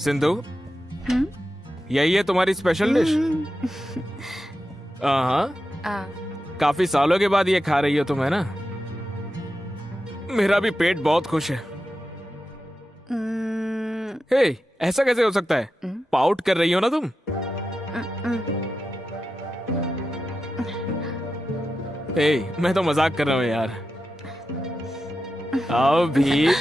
सिंधु, यही है तुम्हारी स्पेशल डिश? हाँ, काफी सालों के बाद ये खा रही हो तुम, है ना? मेरा भी पेट बहुत खुश है। हे, ऐसा कैसे हो सकता है? पाउट कर रही हो ना तुम? हे, मैं तो मजाक कर रहा हूँ यार। आओ भी।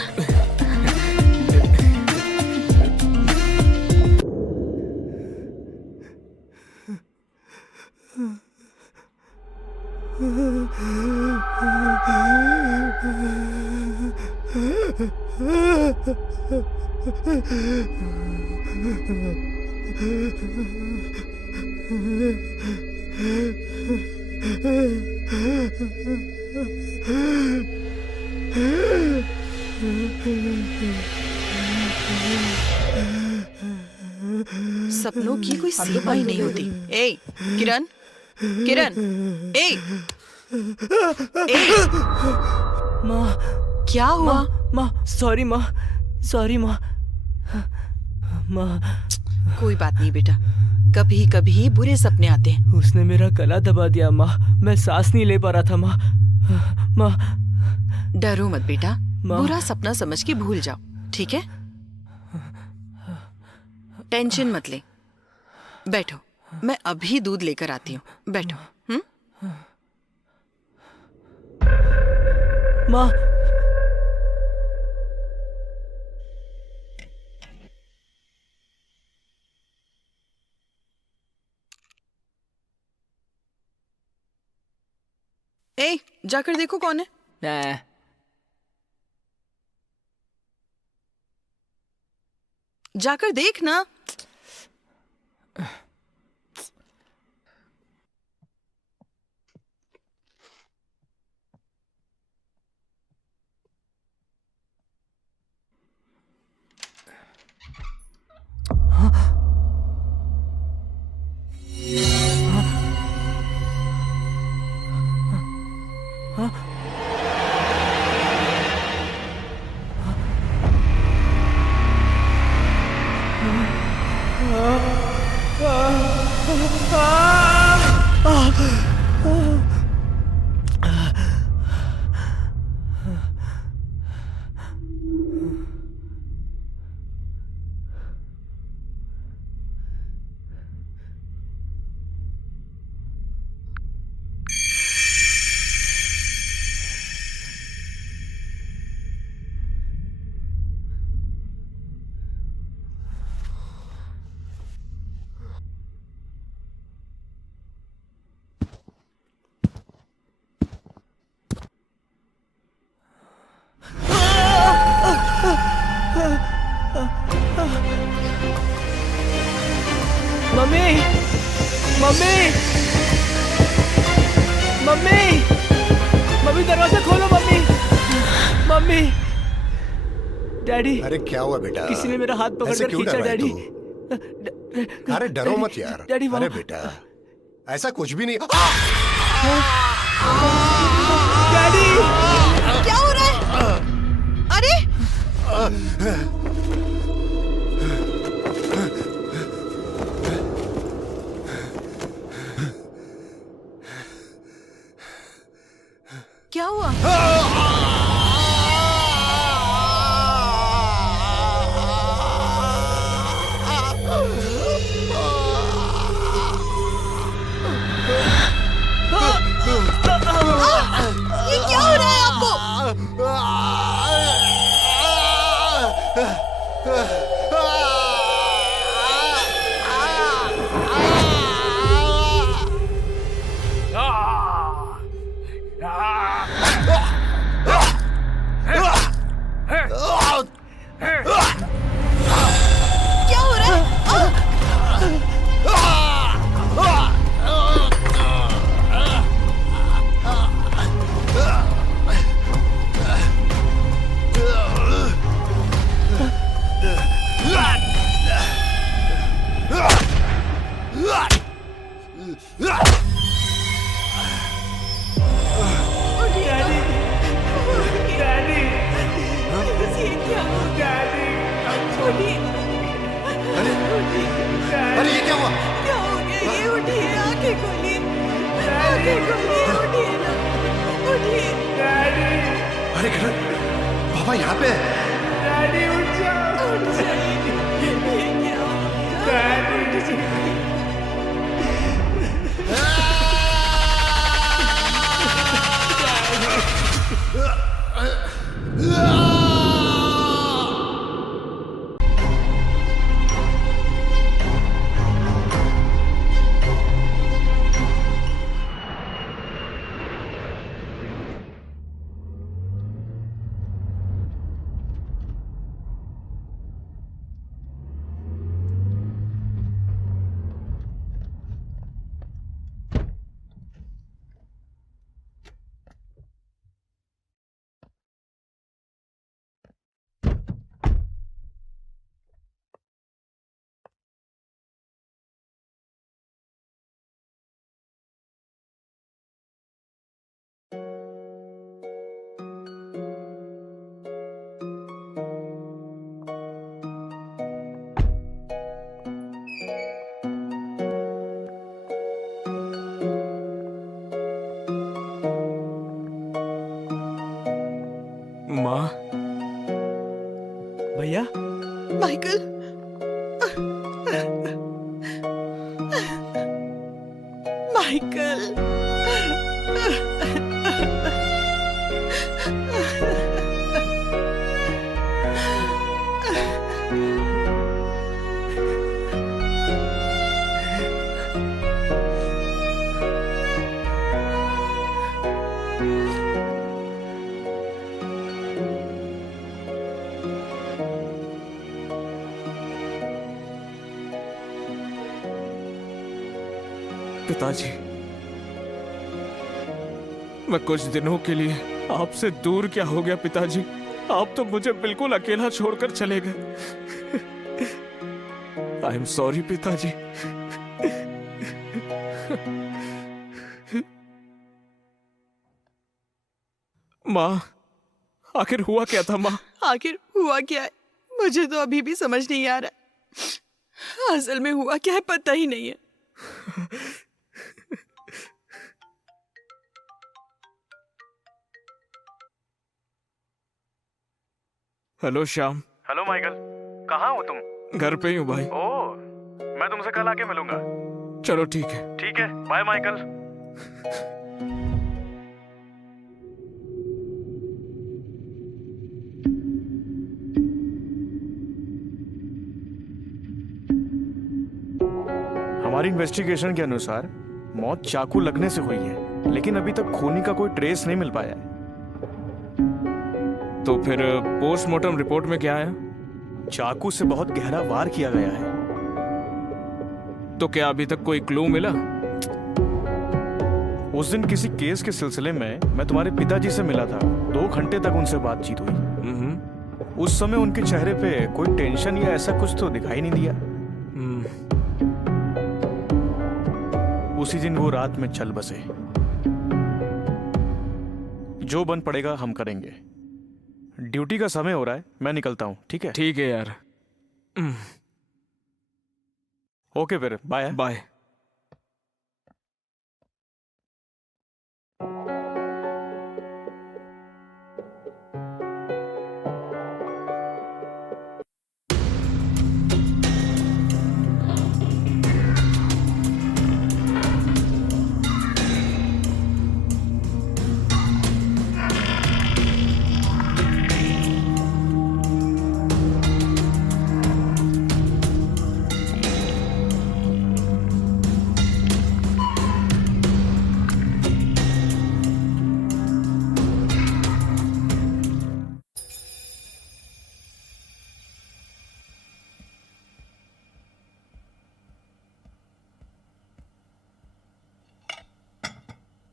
सपनों की कोई सीमा ही नहीं होती। ए, किरण, किरण, ए, माँ, क्या हुआ? माँ, सॉरी माँ, सॉरी माँ। माँ, कोई बात नहीं बेटा, कभी कभी बुरे सपने आते हैं। उसने मेरा गला दबा दिया माँ, मैं सांस नहीं ले पा रहा था माँ। माँ, डरो मत बेटा, माँ। बुरा सपना समझ के भूल जाओ, ठीक है? टेंशन मत ले, बैठो, मैं अभी दूध लेकर आती हूँ, बैठो। माँ, ए, जाकर देखो कौन है। नहीं। जाकर देख ना। मम्मी, मम्मी, मम्मी, मम्मी दरवाजा खोलो मम्मी, मम्मी, डैडी। अरे क्या हुआ बेटा? किसी ने मेरा हाथ ऐसे पकड़कर क्यों खींचा डर रहा है डैडी। तू? अरे डरो मत यार। डैडी वहाँ। अरे बेटा, ऐसा कुछ भी नहीं। डैडी, क्या हो रहा है? अरे क्या हुआ? ये क्या हो रहा है आपको? क्या हो रहा है? उठिए ना, उठिए। अरे किरण, पापा यहाँ पे है। उठ जाइए। ये क्या हो गया? माँ, भैया माइकल, माइकल, पिताजी, मैं कुछ दिनों के लिए आपसे दूर क्या हो गया पिताजी? आप तो मुझे बिल्कुल अकेला छोड़कर चले गए। आई एम सॉरी पिताजी। माँ, आखिर हुआ क्या था माँ? आखिर हुआ क्या है मुझे तो अभी भी समझ नहीं आ रहा। असल में हुआ क्या है पता ही नहीं है। हेलो श्याम। हेलो माइकल, कहाँ हो तुम? घर पे ही हूँ भाई। ओह, मैं तुमसे कल आके मिलूंगा। चलो ठीक है। ठीक है, बाय माइकल। हमारी इन्वेस्टिगेशन के अनुसार मौत चाकू लगने से हुई है, लेकिन अभी तक खूनी का कोई ट्रेस नहीं मिल पाया है। तो फिर पोस्टमार्टम रिपोर्ट में क्या आया? चाकू से बहुत गहरा वार किया गया है। तो क्या अभी तक कोई क्लू मिला? उस दिन किसी केस के सिलसिले में मैं तुम्हारे पिताजी से मिला था। 2 घंटे तक उनसे बातचीत हुई। उस समय उनके चेहरे पे कोई टेंशन या ऐसा कुछ तो दिखाई नहीं दिया। उसी दिन वो रात में चल बसे। जो बन पड़ेगा हम करेंगे। ड्यूटी का समय हो रहा है, मैं निकलता हूं। ठीक है? ठीक है यार। ओके फिर, बाय। बाय।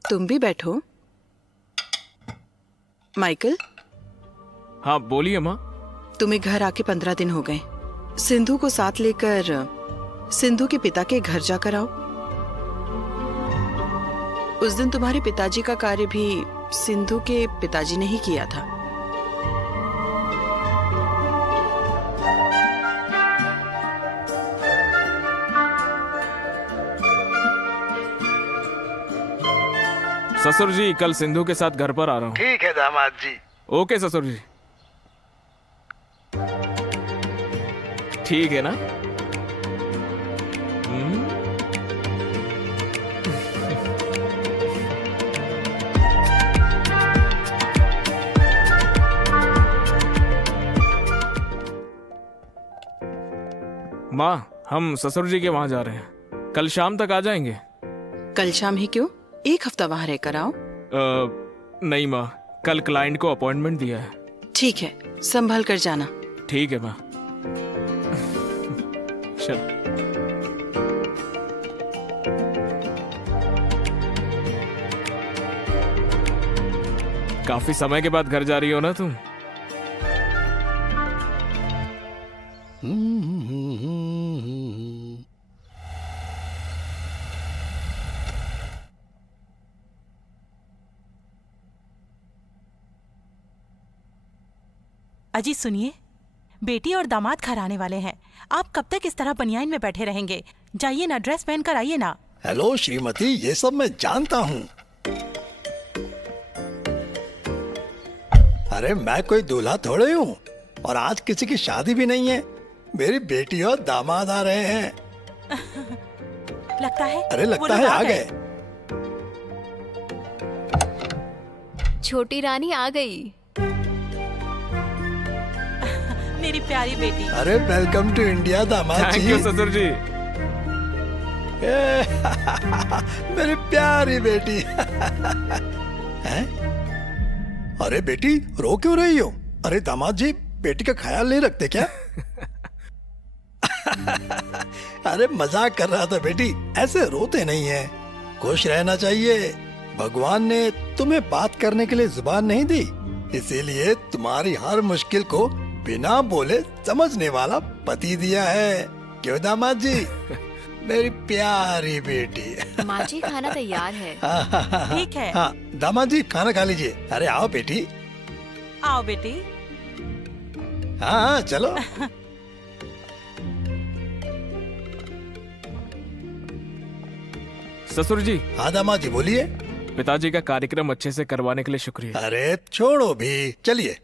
तुम भी बैठो। माइकल, हाँ बोलिए माँ। तुम्हें घर आके 15 दिन हो गए। सिंधु को साथ लेकर सिंधु के पिता के घर जाकर आओ। उस दिन तुम्हारे पिताजी का कार्य भी सिंधु के पिताजी ने ही किया था। ससुर जी कल सिंधु के साथ घर पर आ रहा हूँ। ठीक है दामाद जी। ओके ससुर जी। ठीक है ना? माँ, हम ससुर जी के वहां जा रहे हैं। कल शाम तक आ जाएंगे। कल शाम ही क्यों, एक हफ्ता वहां रहकर आओ। नहीं माँ, कल क्लाइंट को अपॉइंटमेंट दिया है। ठीक है, संभल कर जाना। ठीक है माँ। चल। काफी समय के बाद घर जा रही हो ना तुम? अजी सुनिए, बेटी और दामाद घर आने वाले हैं। आप कब तक इस तरह बनियाइन में बैठे रहेंगे? जाइए ना, ड्रेस पहन कर आइए ना। हेलो श्रीमती, ये सब मैं जानता हूँ। अरे मैं कोई दूल्हा थोड़े हूँ, और आज किसी की शादी भी नहीं है। मेरी बेटी और दामाद आ रहे हैं। लगता है अरे वो लगता लोग है आ गए। छोटी रानी आ गई। मेरी प्यारी बेटी। अरे वेलकम टू इंडिया दामाद थैंक जी। यू ससुर जी। मेरी प्यारी बेटी। हैं? अरे बेटी, रो क्यों रही हो? अरे दामाद जी बेटी का ख्याल नहीं रखते क्या? अरे मजाक कर रहा था बेटी, ऐसे रोते नहीं है। खुश रहना चाहिए। भगवान ने तुम्हें बात करने के लिए जुबान नहीं दी, इसीलिए तुम्हारी हर मुश्किल को बिना बोले समझने वाला पति दिया है। क्यों दामाद जी? मेरी प्यारी बेटी। माँ जी खाना तैयार है। ठीक है। हाँ दामाद जी खाना खा लीजिए। अरे आओ बेटी। आओ बेटी। हाँ चलो। ससुर जी। हाँ दामाद जी बोलिए। पिताजी का कार्यक्रम अच्छे से करवाने के लिए शुक्रिया। अरे छोड़ो भी, चलिए।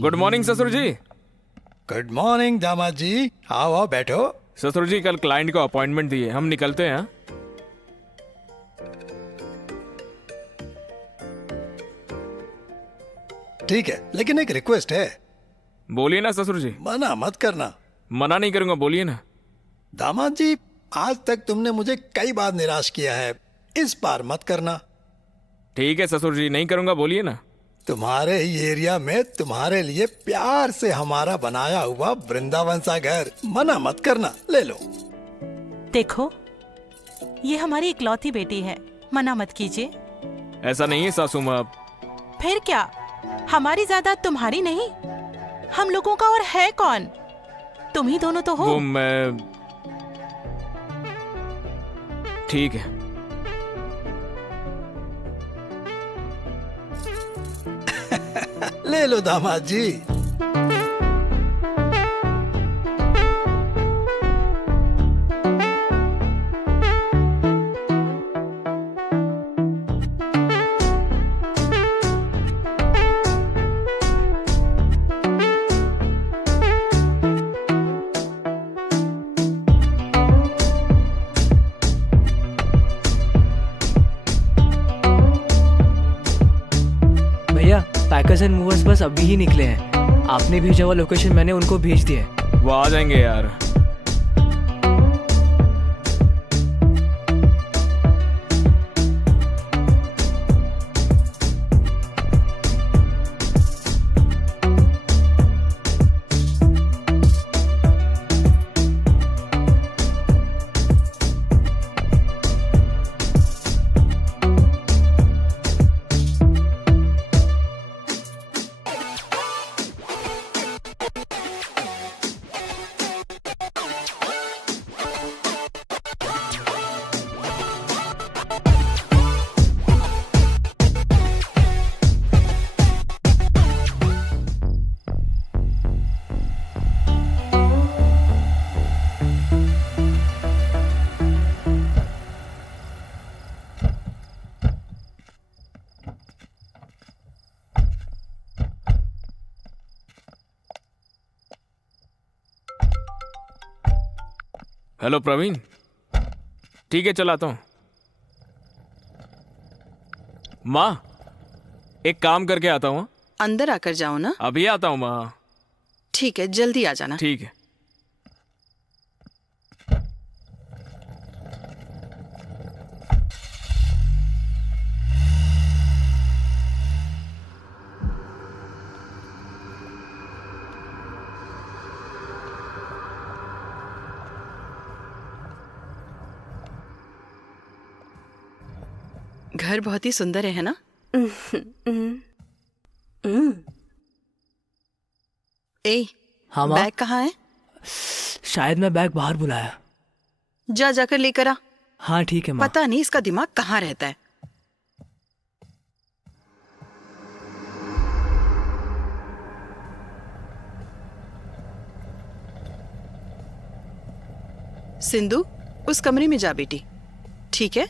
गुड मॉर्निंग ससुर जी। गुड मॉर्निंग दामाद जी। आओ आओ बैठो। ससुर जी कल क्लाइंट को अपॉइंटमेंट दिए, हम निकलते हैं। ठीक है, लेकिन एक रिक्वेस्ट है। बोलिए ना ससुर जी। मना मत करना। मना नहीं करूंगा, बोलिए ना। दामाद जी आज तक तुमने मुझे कई बार निराश किया है, इस बार मत करना। ठीक है ससुर जी, नहीं करूंगा, बोलिए ना। तुम्हारे ही एरिया में तुम्हारे लिए प्यार से हमारा बनाया हुआ वृंदावन सा घर, मना मत करना, ले लो। देखो, ये हमारी इकलौती बेटी है, मना मत कीजिए। ऐसा नहीं है सासू माँ। फिर क्या, हमारी जायदाद तुम्हारी नहीं, हम लोगों का और है कौन? तुम ही दोनों तो हो। वो मैं, ठीक है। ले लो दामाद जी। भैया पैकर्स एंड मूवर्स बस अभी ही निकले हैं। आपने भेजा हुआ लोकेशन मैंने उनको भेज दिया है। वो आ जाएंगे यार। हेलो प्रवीण, ठीक है चलाता हूँ। माँ, एक काम करके आता हूँ। अंदर आकर जाओ ना। अभी आता हूँ माँ। ठीक है, जल्दी आ जाना। ठीक है। घर बहुत ही सुंदर है ना? ए, हाँ माँ। बैग कहाँ है? शायद मैं बैग बाहर बुलाया। जा जाकर लेकर आ। हाँ ठीक है माँ। पता नहीं इसका दिमाग कहाँ रहता है। सिंधु, उस कमरे में जा बेटी। ठीक है?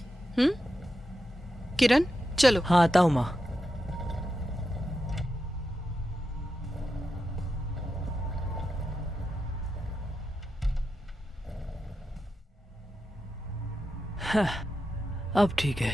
किरण, चलो। हाँ आता हूँ माँ। हाँ, अब ठीक है।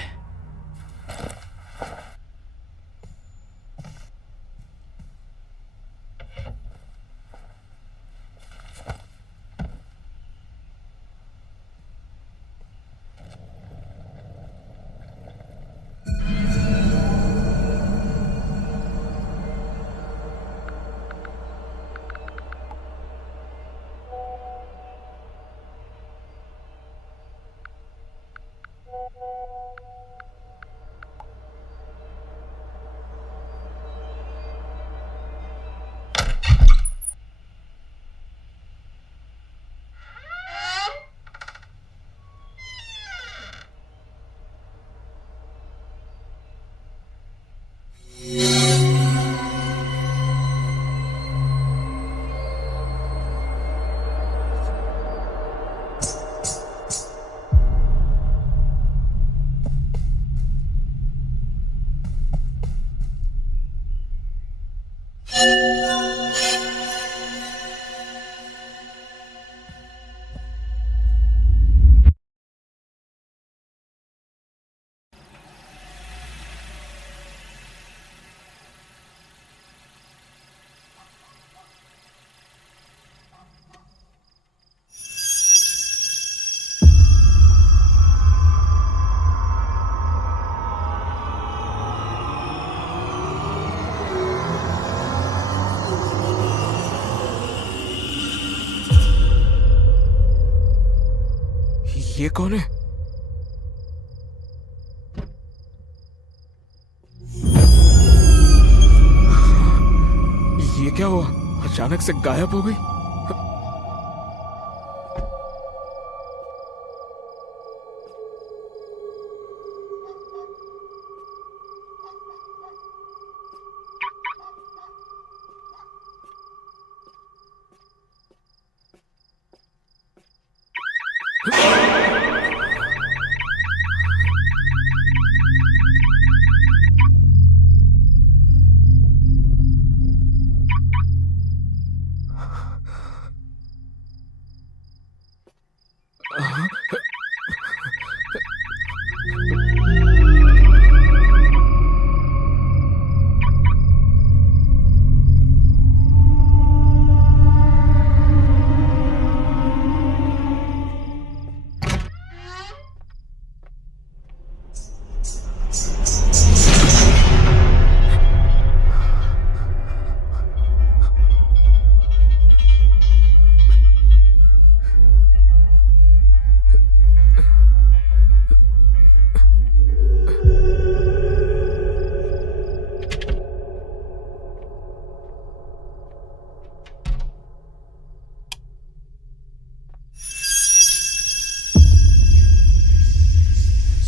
ये कौन है? ये क्या हुआ? अचानक से गायब हो गई।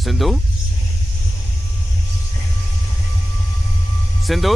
सिंधु, सिंधु,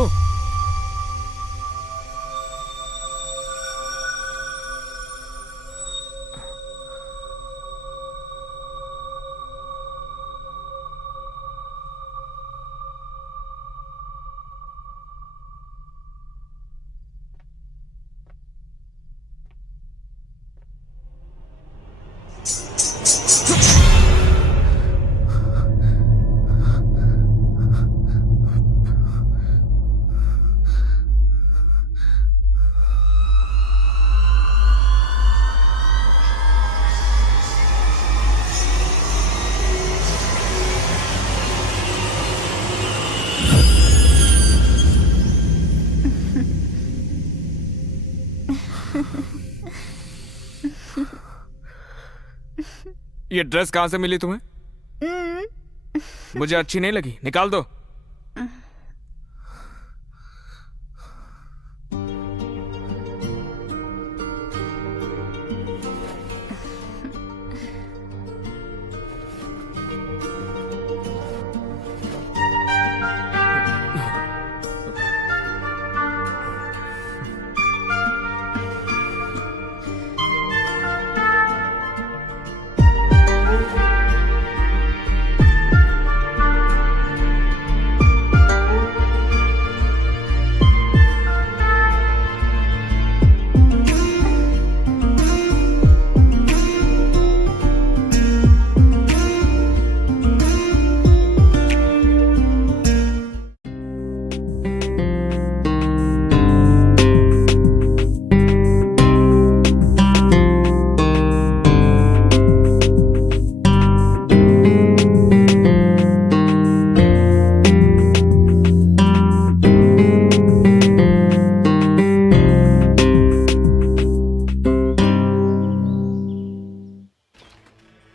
ये ड्रेस कहाँ से मिली तुम्हें? मुझे अच्छी नहीं लगी, निकाल दो।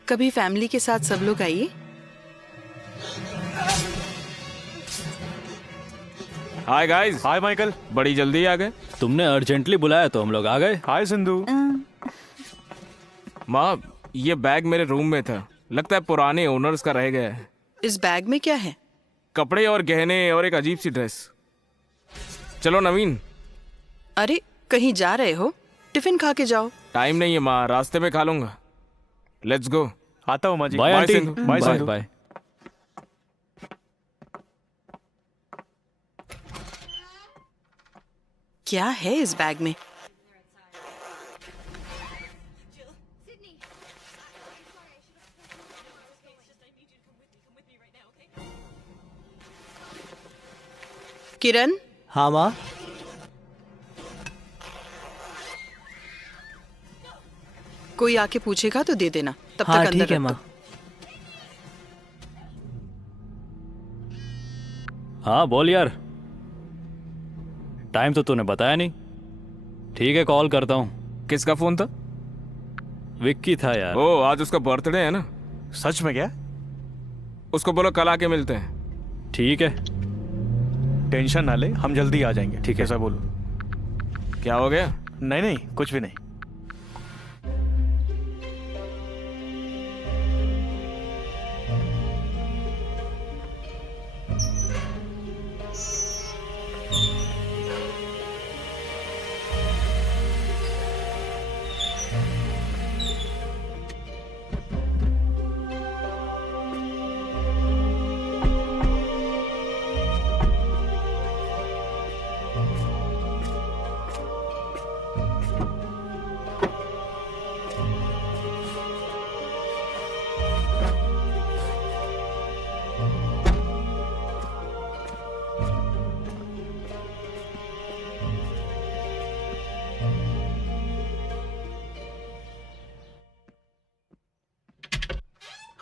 कभी फैमिली के साथ सब लोग आइए। Hi guys. Hi Michael. बड़ी जल्दी आ गए। तुमने अर्जेंटली बुलाया तो हम लोग आ गए। हाय सिंधु। माँ, ये बैग मेरे रूम में था, लगता है पुराने ओनर्स का रह गया है। इस बैग में क्या है? कपड़े और गहने और एक अजीब सी ड्रेस। चलो नवीन। अरे कहीं जा रहे हो? टिफिन खा के जाओ। टाइम नहीं है माँ, रास्ते में खा लूंगा। Let's go. आता हूँ माँ जी। Bye bye aunty. Sindhu. Bye bye Sindhu. Bye. क्या है इस बैग में? किरण, हाँ माँ। कोई आके पूछेगा तो दे देना, तब हाँ तक अंदर ठीक है रख माँ। दो। हाँ बोल यार, टाइम तो तूने बताया नहीं। ठीक है कॉल करता हूँ। किसका फोन था? विक्की था यार। ओ, आज उसका बर्थडे है ना। सच में क्या? उसको बोलो कल आके मिलते हैं। ठीक है। टेंशन ना ले, हम जल्दी आ जाएंगे। ठीक है। ऐसा बोलो। क्या हो गया? नहीं नहीं, कुछ भी नहीं।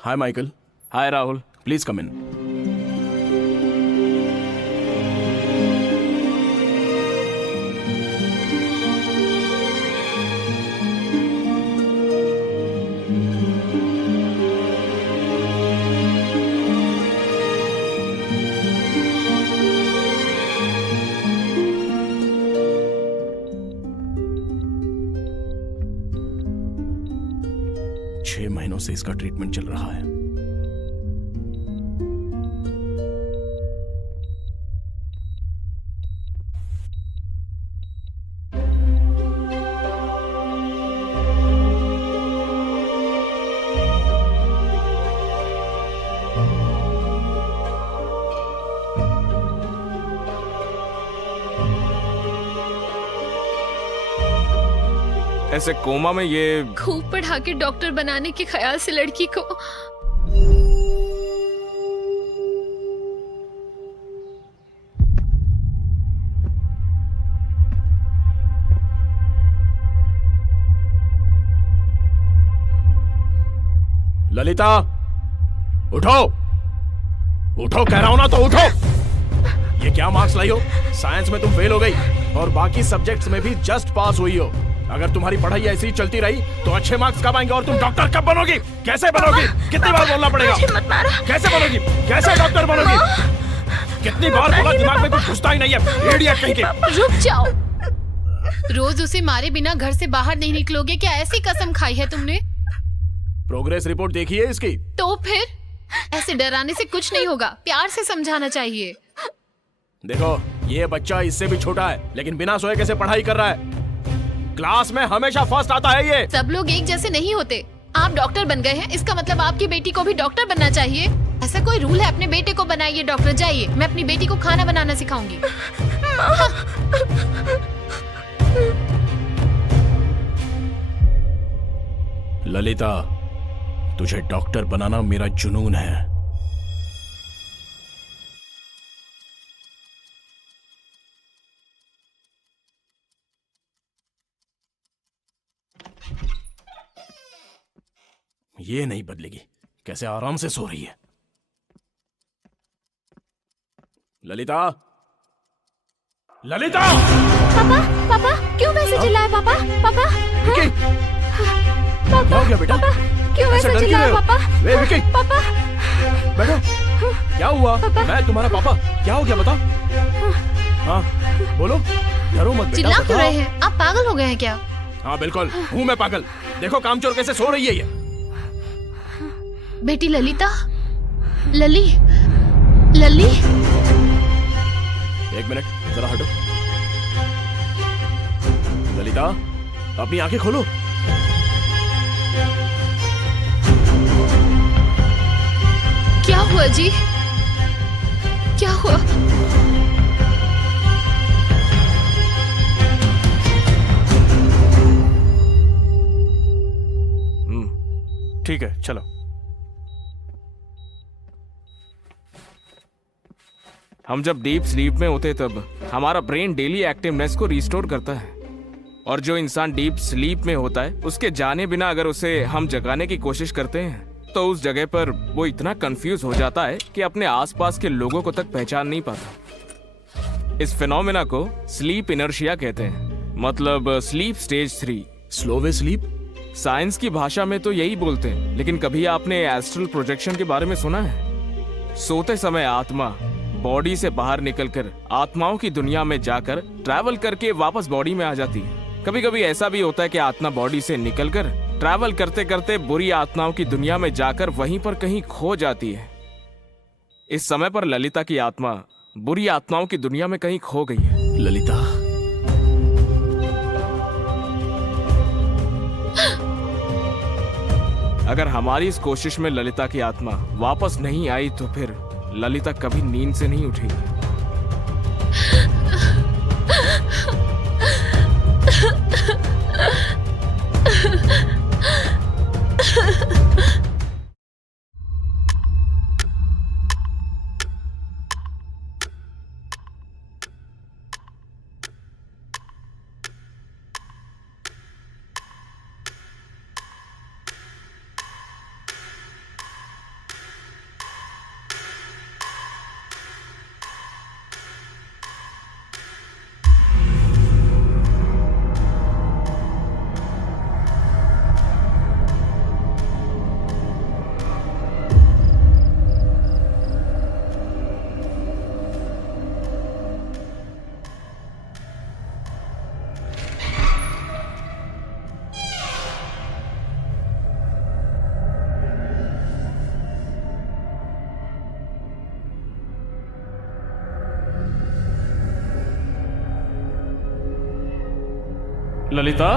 Hi, Michael. Hi Rahul. Please come in. छह महीनों से इसका ट्रीटमेंट चल रहा है। ऐसे कोमा में ये खूब पढ़ा के डॉक्टर बनाने के ख्याल से लड़की को ललिता, उठो उठो, कह रहा हूं ना तो उठो। ये क्या मार्क्स लाई हो? साइंस में तुम फेल हो गई और बाकी सब्जेक्ट्स में भी जस्ट पास हुई हो। अगर तुम्हारी पढ़ाई ऐसी ही चलती रही तो अच्छे मार्क्स कब आएंगे और तुम डॉक्टर कब बनोगी? कैसे बनोगी? कितनी बार बोलना पड़ेगा? कैसे बनोगी? कैसे डॉक्टर बनोगी? कितनी बार बोला, दिमाग में कुछ घुसता ही नहीं है, इडियट कहीं के। रुक जाओ। रोज उसे मारे बिना घर से बाहर नहीं निकलोगे क्या? ऐसी कसम खाई है तुमने? प्रोग्रेस रिपोर्ट देखी है इसकी? तो फिर ऐसे डराने से कुछ नहीं होगा, प्यार से समझाना चाहिए। देखो, ये बच्चा इससे भी छोटा है लेकिन बिना सोए कैसे पढ़ाई कर रहा है। क्लास में हमेशा फर्स्ट आता है ये। सब लोग एक जैसे नहीं होते। आप डॉक्टर बन गए हैं, इसका मतलब आपकी बेटी को भी डॉक्टर बनना चाहिए। ऐसा कोई रूल है? अपने बेटे को बनाइए डॉक्टर। जाइए, मैं अपनी बेटी को खाना बनाना सिखाऊंगी। ललिता, तुझे डॉक्टर बनाना मेरा जुनून है। ये नहीं बदलेगी। कैसे आराम से सो रही है। ललिता, ललिता! पापा, पापा, क्यों वैसे चिल्लाए पापा? पापा, विकी! क्या हो गया बेटा? क्यों ऐसे वैसे डर क्यों चिल्लाए रहे हो? पापा? वे विकी! पापा, बैठो। क्या हुआ? मैं तुम्हारा पापा। क्या हो गया बता? हाँ, बोलो। डरो मत बेटा, चिल्ला क्यों बताओ। रहे हैं? आप पागल हो गए हैं क्या? हाँ बिल्कुल, हूँ मैं पागल। देखो कामचोर कैसे सो रही है ये। बेटी ललिता, लली, लली। एक मिनट, जरा हटो। ललिता, अपनी आंखें खोलो। क्या हुआ जी? क्या हुआ? ठीक है, चलो। हम जब डीप स्लीप में होते तब हमारा ब्रेन डेली एक्टिवनेस को रिस्टोर करता है, और जो इंसान डीप स्लीप में होता है उसके जाने बिना अगर उसे हम जगाने की कोशिश करते हैं तो उस जगह पर वो इतना कंफ्यूज हो जाता है कि अपने आसपास के लोगों को तक पहचान नहीं पाता। इस फिनोमेना को स्लीप इनर्शिया कहते हैं, मतलब स्लीप स्टेज 3। स्लो वे स्लीप? साइंस की भाषा में तो यही बोलते हैं, लेकिन कभी आपने एस्ट्रल प्रोजेक्शन के बारे में सुना है? सोते समय आत्मा बॉडी से बाहर निकलकर आत्माओं की दुनिया में जाकर ट्रैवल करके वापस बॉडी में आ जाती है। कभी कभी ऐसा भी होता है कि आत्मा बॉडी से निकलकर ट्रैवल करते करते बुरी आत्माओं की दुनिया में जाकर वहीं पर कहीं खो जाती है। इस समय पर ललिता की आत्मा बुरी आत्माओं की दुनिया में कहीं खो गई है। ललिता, अगर हमारी इस कोशिश में ललिता की आत्मा वापस नहीं आई तो फिर ललिता कभी नींद से नहीं उठेगी। ललिता,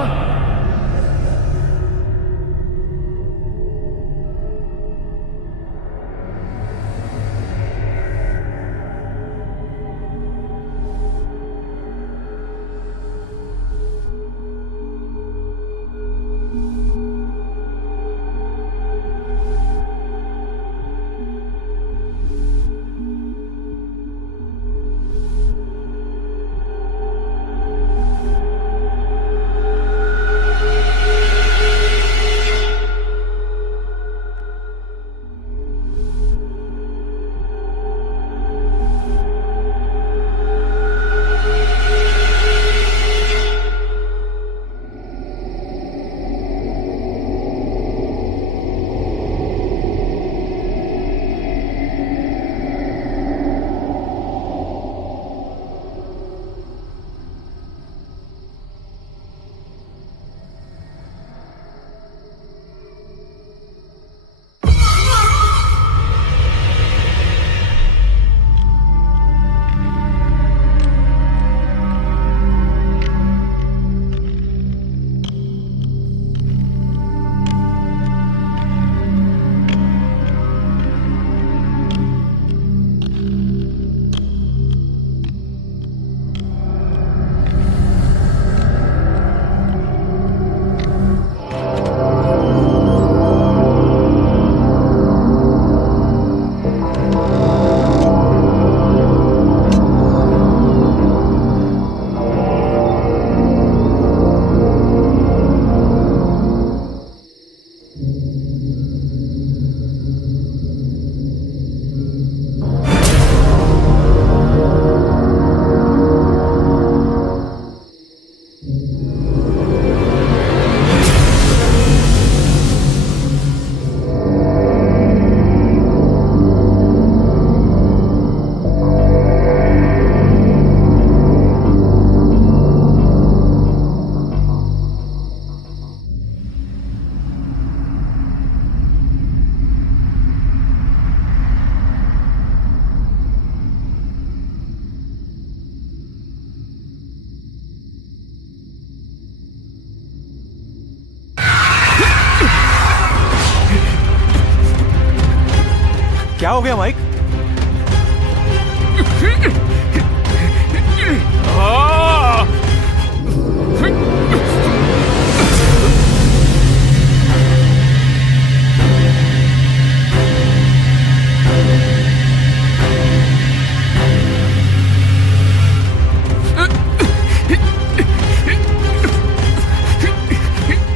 क्या हो गया माइक?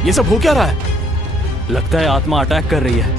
ये सब हो क्या रहा है? लगता है आत्मा अटैक कर रही है।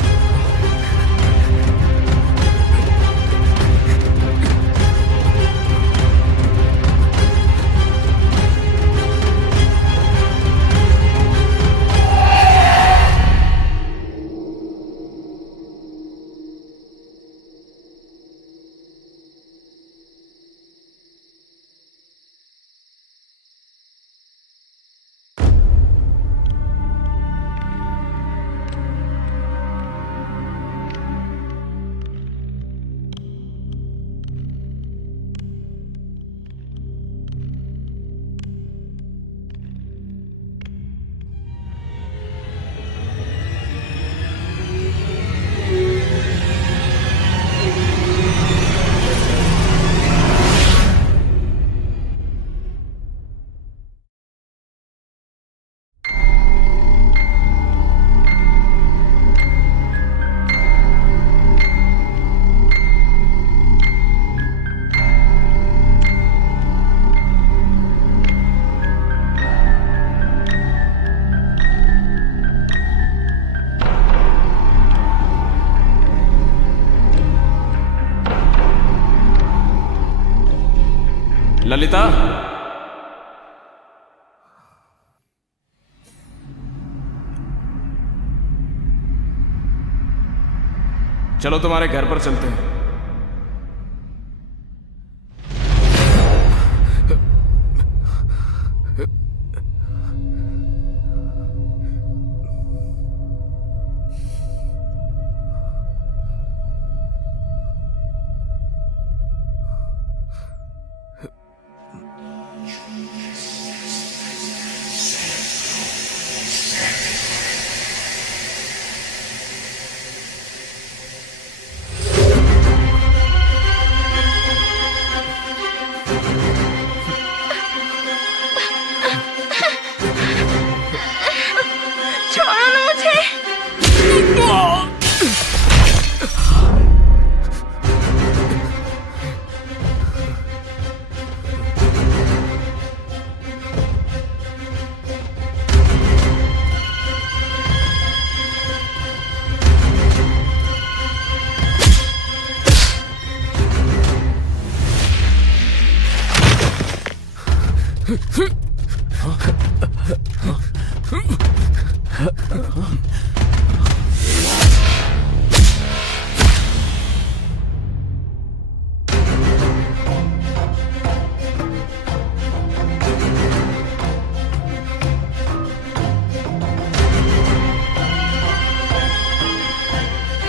ललिता, चलो तुम्हारे घर पर चलते हैं।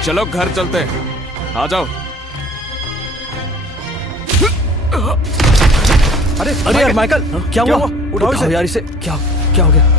चलो घर चलते हैं, आ जाओ। अरे यार माइकल, क्या हुआ? उठाओ यार इसे। क्या हो गया?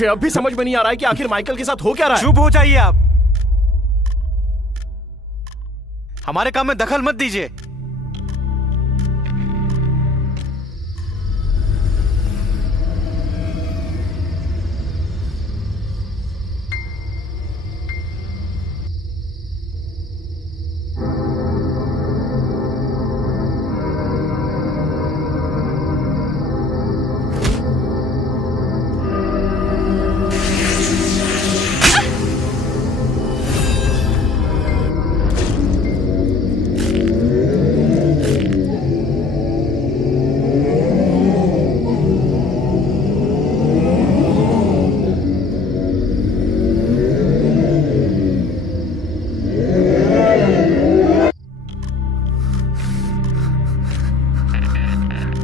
मुझे अब भी समझ में नहीं आ रहा है कि आखिर माइकल के साथ हो क्या रहा है। चुप हो जाइए आप, हमारे काम में दखल मत दीजिए।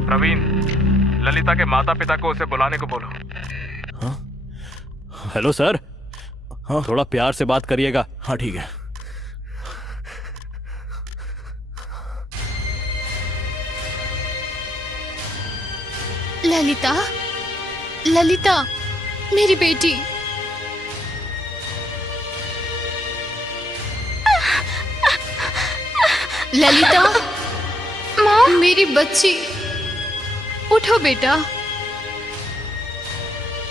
प्रवीण, ललिता के माता पिता को उसे बुलाने को बोलो। Hello sir. हाँ थोड़ा प्यार से बात करिएगा। हाँ ठीक है। ललिता, ललिता, मेरी बेटी। ललिता, माँ, मेरी बच्ची, उठो बेटा।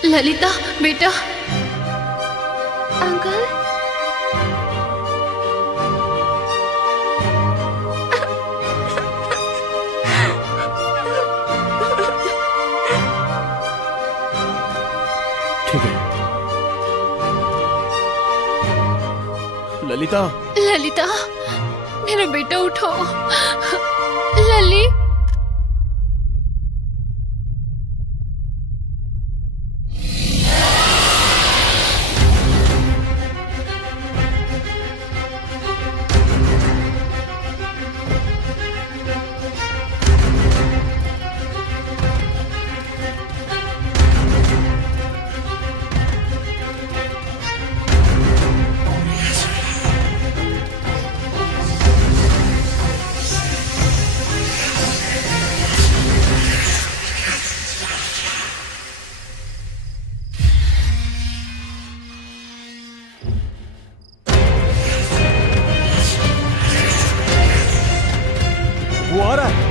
ललिता, बेटा। अंकल, ठीक है। ललिता, ललिता, मेरा बेटा उठो। लली, वो आ रहा है।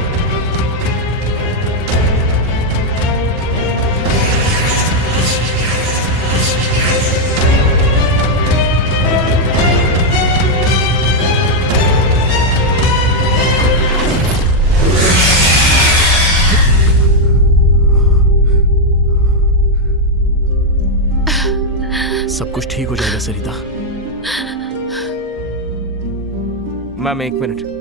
सब कुछ ठीक हो जाएगा सरिता। मैम, एक minute.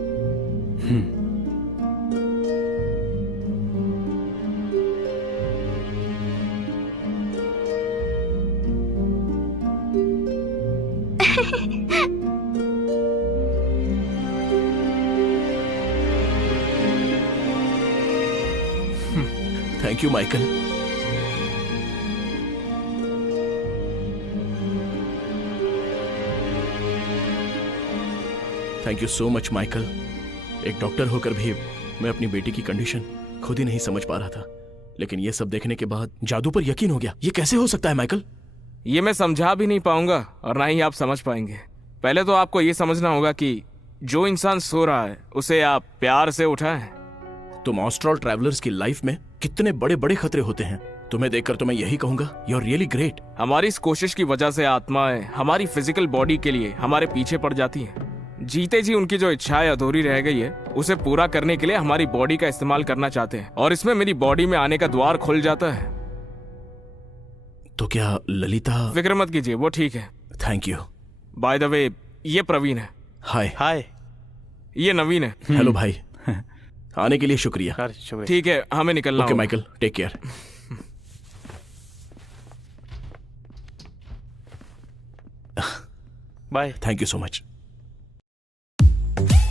Thank you Michael. Thank you so much Michael. एक डॉक्टर होकर भी मैं अपनी बेटी की कंडीशन खुद ही नहीं समझ पा रहा था, लेकिन ये सब देखने के बाद जादू पर यकीन हो गया। ये कैसे हो सकता है माइकल? ये मैं समझा भी नहीं पाऊंगा और ना ही आप समझ पाएंगे। पहले तो आपको ये समझना होगा कि जो इंसान सो रहा है उसे आप प्यार से उठाएं। तुम ऑस्ट्रल ट्रैवलर्स की लाइफ में कितने बड़े बड़े खतरे होते हैं। तुम्हें देखकर तो मैं यही कहूंगा, यू आर रियली ग्रेट। हमारी इस कोशिश की वजह से आत्माएं हमारी फिजिकल बॉडी के लिए हमारे पीछे पड़ जाती हैं। जीते जी उनकी जो इच्छाएं अधूरी रह गई है उसे पूरा करने के लिए हमारी बॉडी का इस्तेमाल करना चाहते हैं, और इसमें मेरी बॉडी में आने का द्वार खुल जाता है। तो क्या ललिता? फिक्र मत कीजिए, वो ठीक है। Thank you. By the way, ये प्रवीण है। हाय। हाय। ये नवीन है। हेलो भाई। आने के लिए शुक्रिया। ठीक है, हमें निकलना ओके होगा। Michael, take care. Bye. Thank you so much.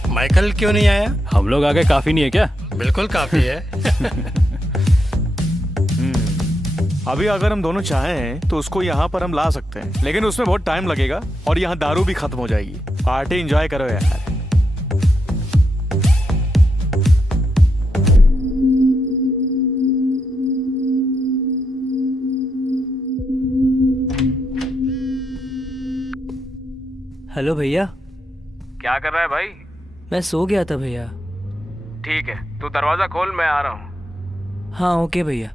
Michael क्यों नहीं आया? हम लोग आगे काफी नहीं है क्या? बिल्कुल काफी है। अभी अगर हम दोनों चाहें तो उसको यहाँ पर हम ला सकते हैं, लेकिन उसमें बहुत टाइम लगेगा और यहाँ दारू भी खत्म हो जाएगी। पार्टी एंजॉय करो यार। हेलो भैया। क्या कर रहा है भाई? मैं सो गया था भैया। ठीक है, तू दरवाजा खोल, मैं आ रहा हूँ। हाँ ओके भैया।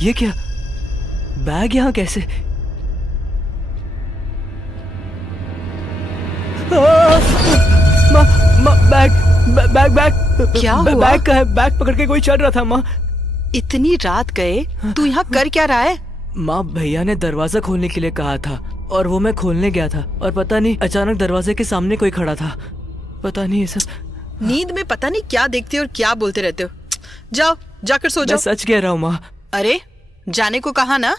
ये क्या? बैग यहाँ कैसे? बैग क्या हुआ? बैग का है, बैग पकड़ के कोई चल रहा था माँ। इतनी रात गए, तू यहाँ कर क्या रहा है? माँ भैया ने दरवाजा खोलने के लिए कहा था और वो मैं खोलने गया था और पता नहीं अचानक दरवाजे के सामने कोई खड़ा था। पता नहीं ये सब। नींद में पता नहीं क्या देखते हो और क्या बोलते रहते हो। जाओ, जाकर सो मैं जाओ। सच कह रहा हूँ माँ। अरे जाने को कहा ना।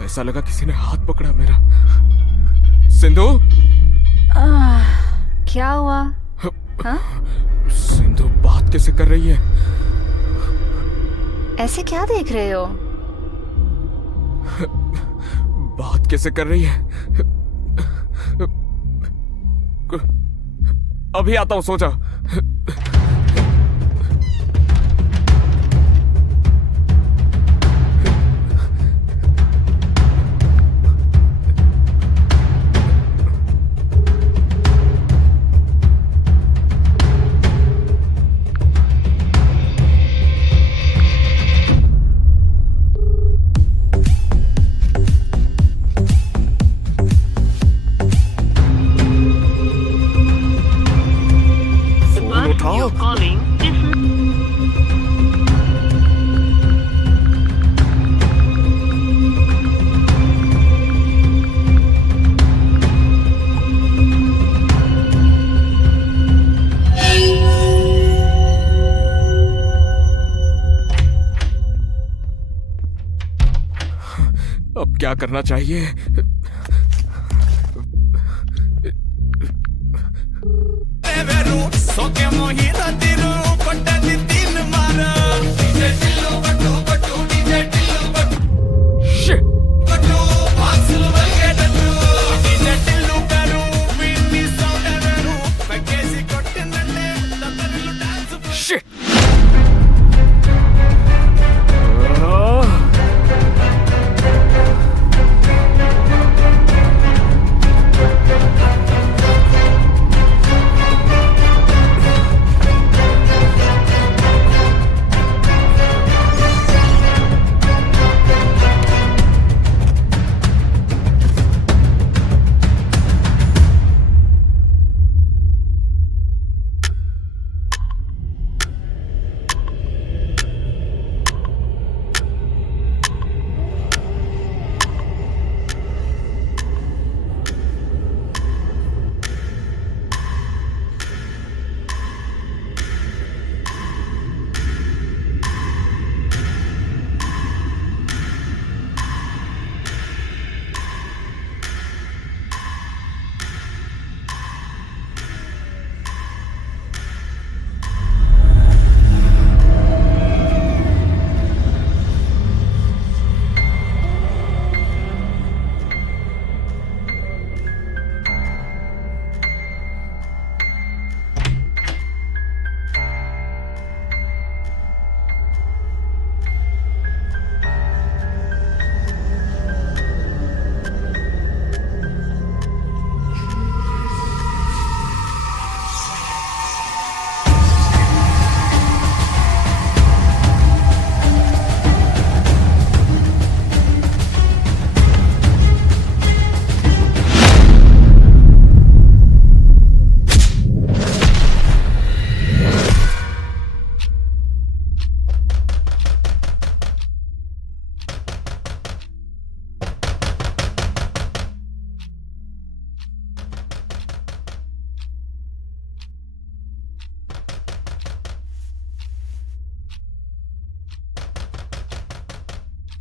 ऐसा लगा किसी ने हाथ पकड़ा मेरा। सिंधु, क्या हुआ? हाँ? सिंधु बात कैसे कर रही है? ऐसे क्या देख रहे हो? बात कैसे कर रही है? अभी आता हूं, सो जा। क्या करना चाहिए? Shit!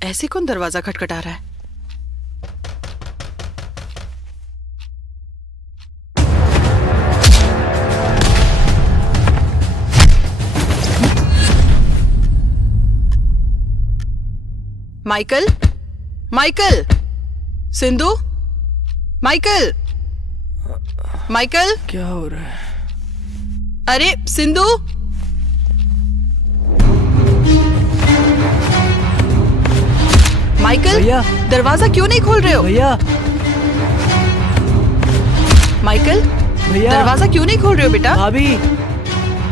ऐसे कौन दरवाजा खटखटा रहा है? Michael, Michael, Sindhu, Michael, Michael, क्या हो रहा है? अरे सिंधु, माइकल, भैया, दरवाजा क्यों नहीं खोल रहे हो? भैया, माइकल, भैया, दरवाजा क्यों नहीं खोल रहे हो बेटा? भाभी,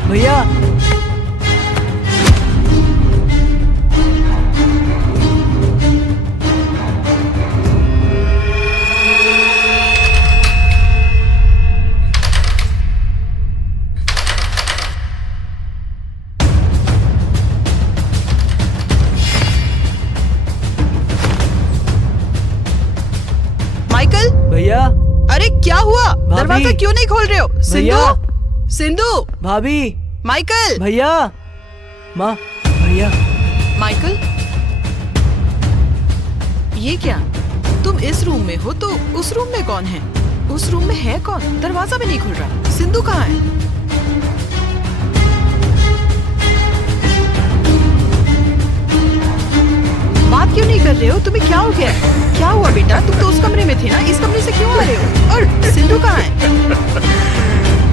भैया, माइकल, भैया, अरे क्या हुआ? दरवाजा क्यों नहीं खोल रहे हो? भैया, सिंधु, सिंधु, भाभी, माइकल, भैया, माँ, भैया, माइकल, ये क्या? तुम इस रूम में हो तो उस रूम में कौन है? उस रूम में है कौन? दरवाजा भी नहीं खुल रहा। सिंधु कहाँ है? बात क्यों नहीं कर रहे हो? तुम्हें क्या हो गया? क्या हुआ बेटा? तुम तो उस कमरे में थे ना, इस कमरे से क्यों आ रहे हो? और सिंधु कहाँ है?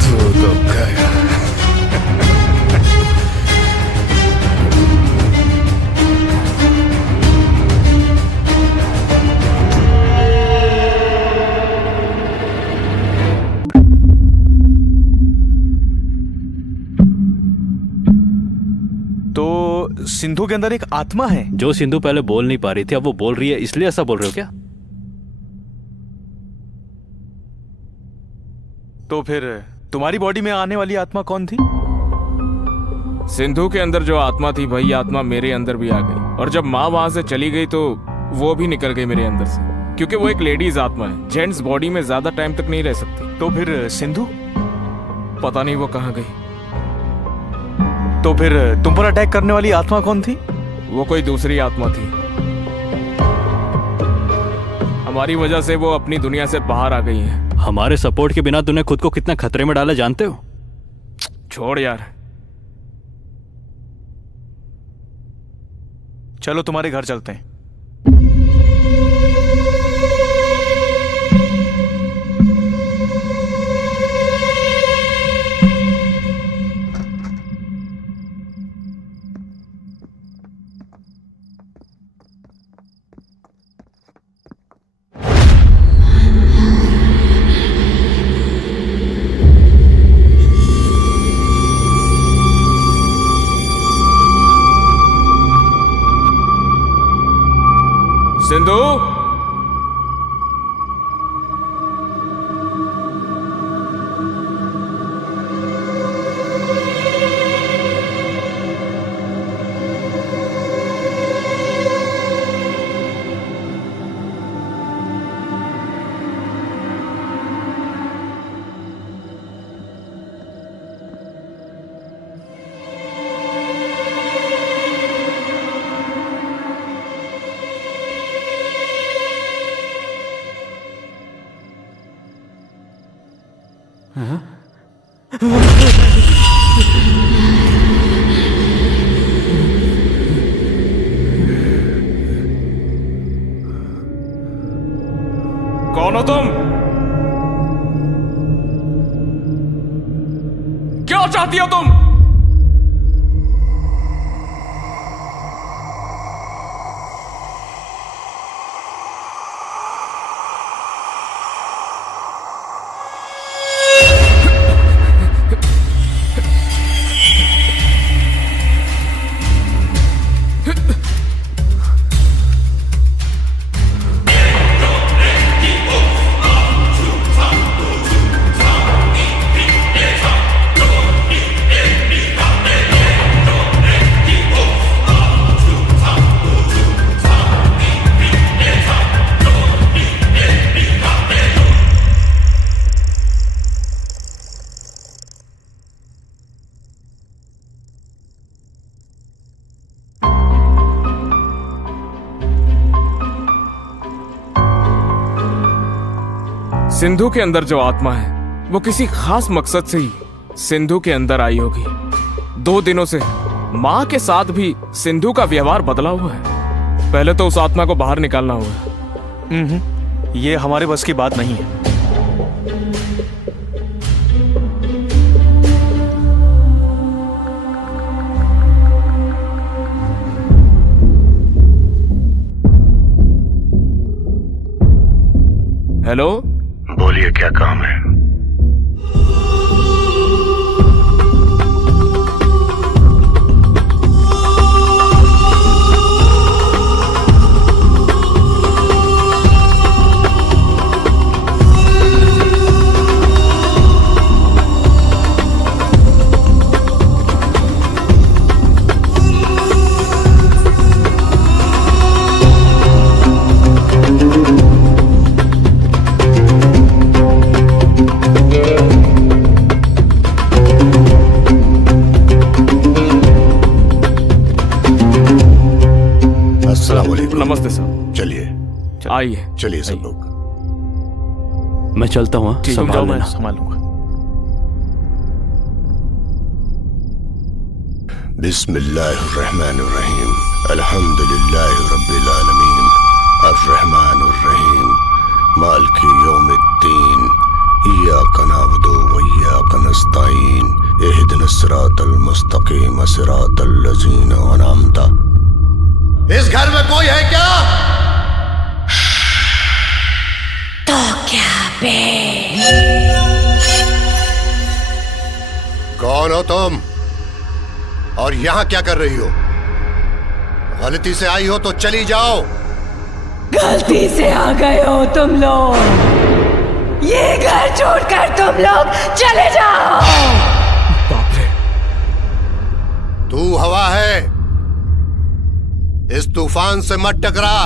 तू तो गया। तो सिंधु के अंदर एक आत्मा है। जो सिंधु पहले बोल नहीं पा रही थी अब वो बोल रही है, इसलिए ऐसा बोल रहे हो क्या? तो फिर तुम्हारी बॉडी में आने वाली आत्मा कौन थी? सिंधु के अंदर जो आत्मा थी वही आत्मा मेरे अंदर भी आ गई, और जब माँ वहां से चली गई तो वो भी निकल गई मेरे अंदर से, क्योंकि वो एक लेडीज आत्मा है, जेंट्स बॉडी में ज्यादा टाइम तक नहीं रह सकती। तो फिर सिंधु? पता नहीं वो कहाँ गई। तो फिर तुम पर अटैक करने वाली आत्मा कौन थी? वो कोई दूसरी आत्मा थी। हमारी वजह से वो अपनी दुनिया से बाहर आ गई हैं। हमारे सपोर्ट के बिना तूने खुद को कितना खतरे में डाला जानते हो? छोड़ यार। चलो तुम्हारे घर चलते हैं। सिंधु, कौन हो तुम? क्या चाहती हो तुम? सिंधु के अंदर जो आत्मा है वो किसी खास मकसद से ही सिंधु के अंदर आई होगी। 2 दिनों से माँ के साथ भी सिंधु का व्यवहार बदला हुआ है। पहले तो उस आत्मा को बाहर निकालना होगा। ये हमारे बस की बात नहीं है। हेलो, बोलिए क्या काम है? नमस्ते सर। चलिए आइए। चलिए सब लोग। मैं चलता हूँ। संभाल लेना। संभालूंगा। बिस्मिल्लाहिर्रहमानिर्रहीम अल्हम्दुलिल्लाहि रब्बिल आलमीन अर्रहमानिर्रहीम मालिकि यौमिद्दीन इय्याका नअबुदु व इय्याका नस्तईन इहदिनस सिरातल मुस्तकीम सिरातल लज़ीना अनअमता। इस घर में कोई है क्या? तो क्या बे? कौन हो तुम और यहाँ क्या कर रही हो? गलती से आई हो तो चली जाओ। गलती से आ गए हो तुम लोग। ये घर छोड़कर तुम लोग चले जाओ। बाप रे। तू हवा है, इस तूफान से मत टकरा,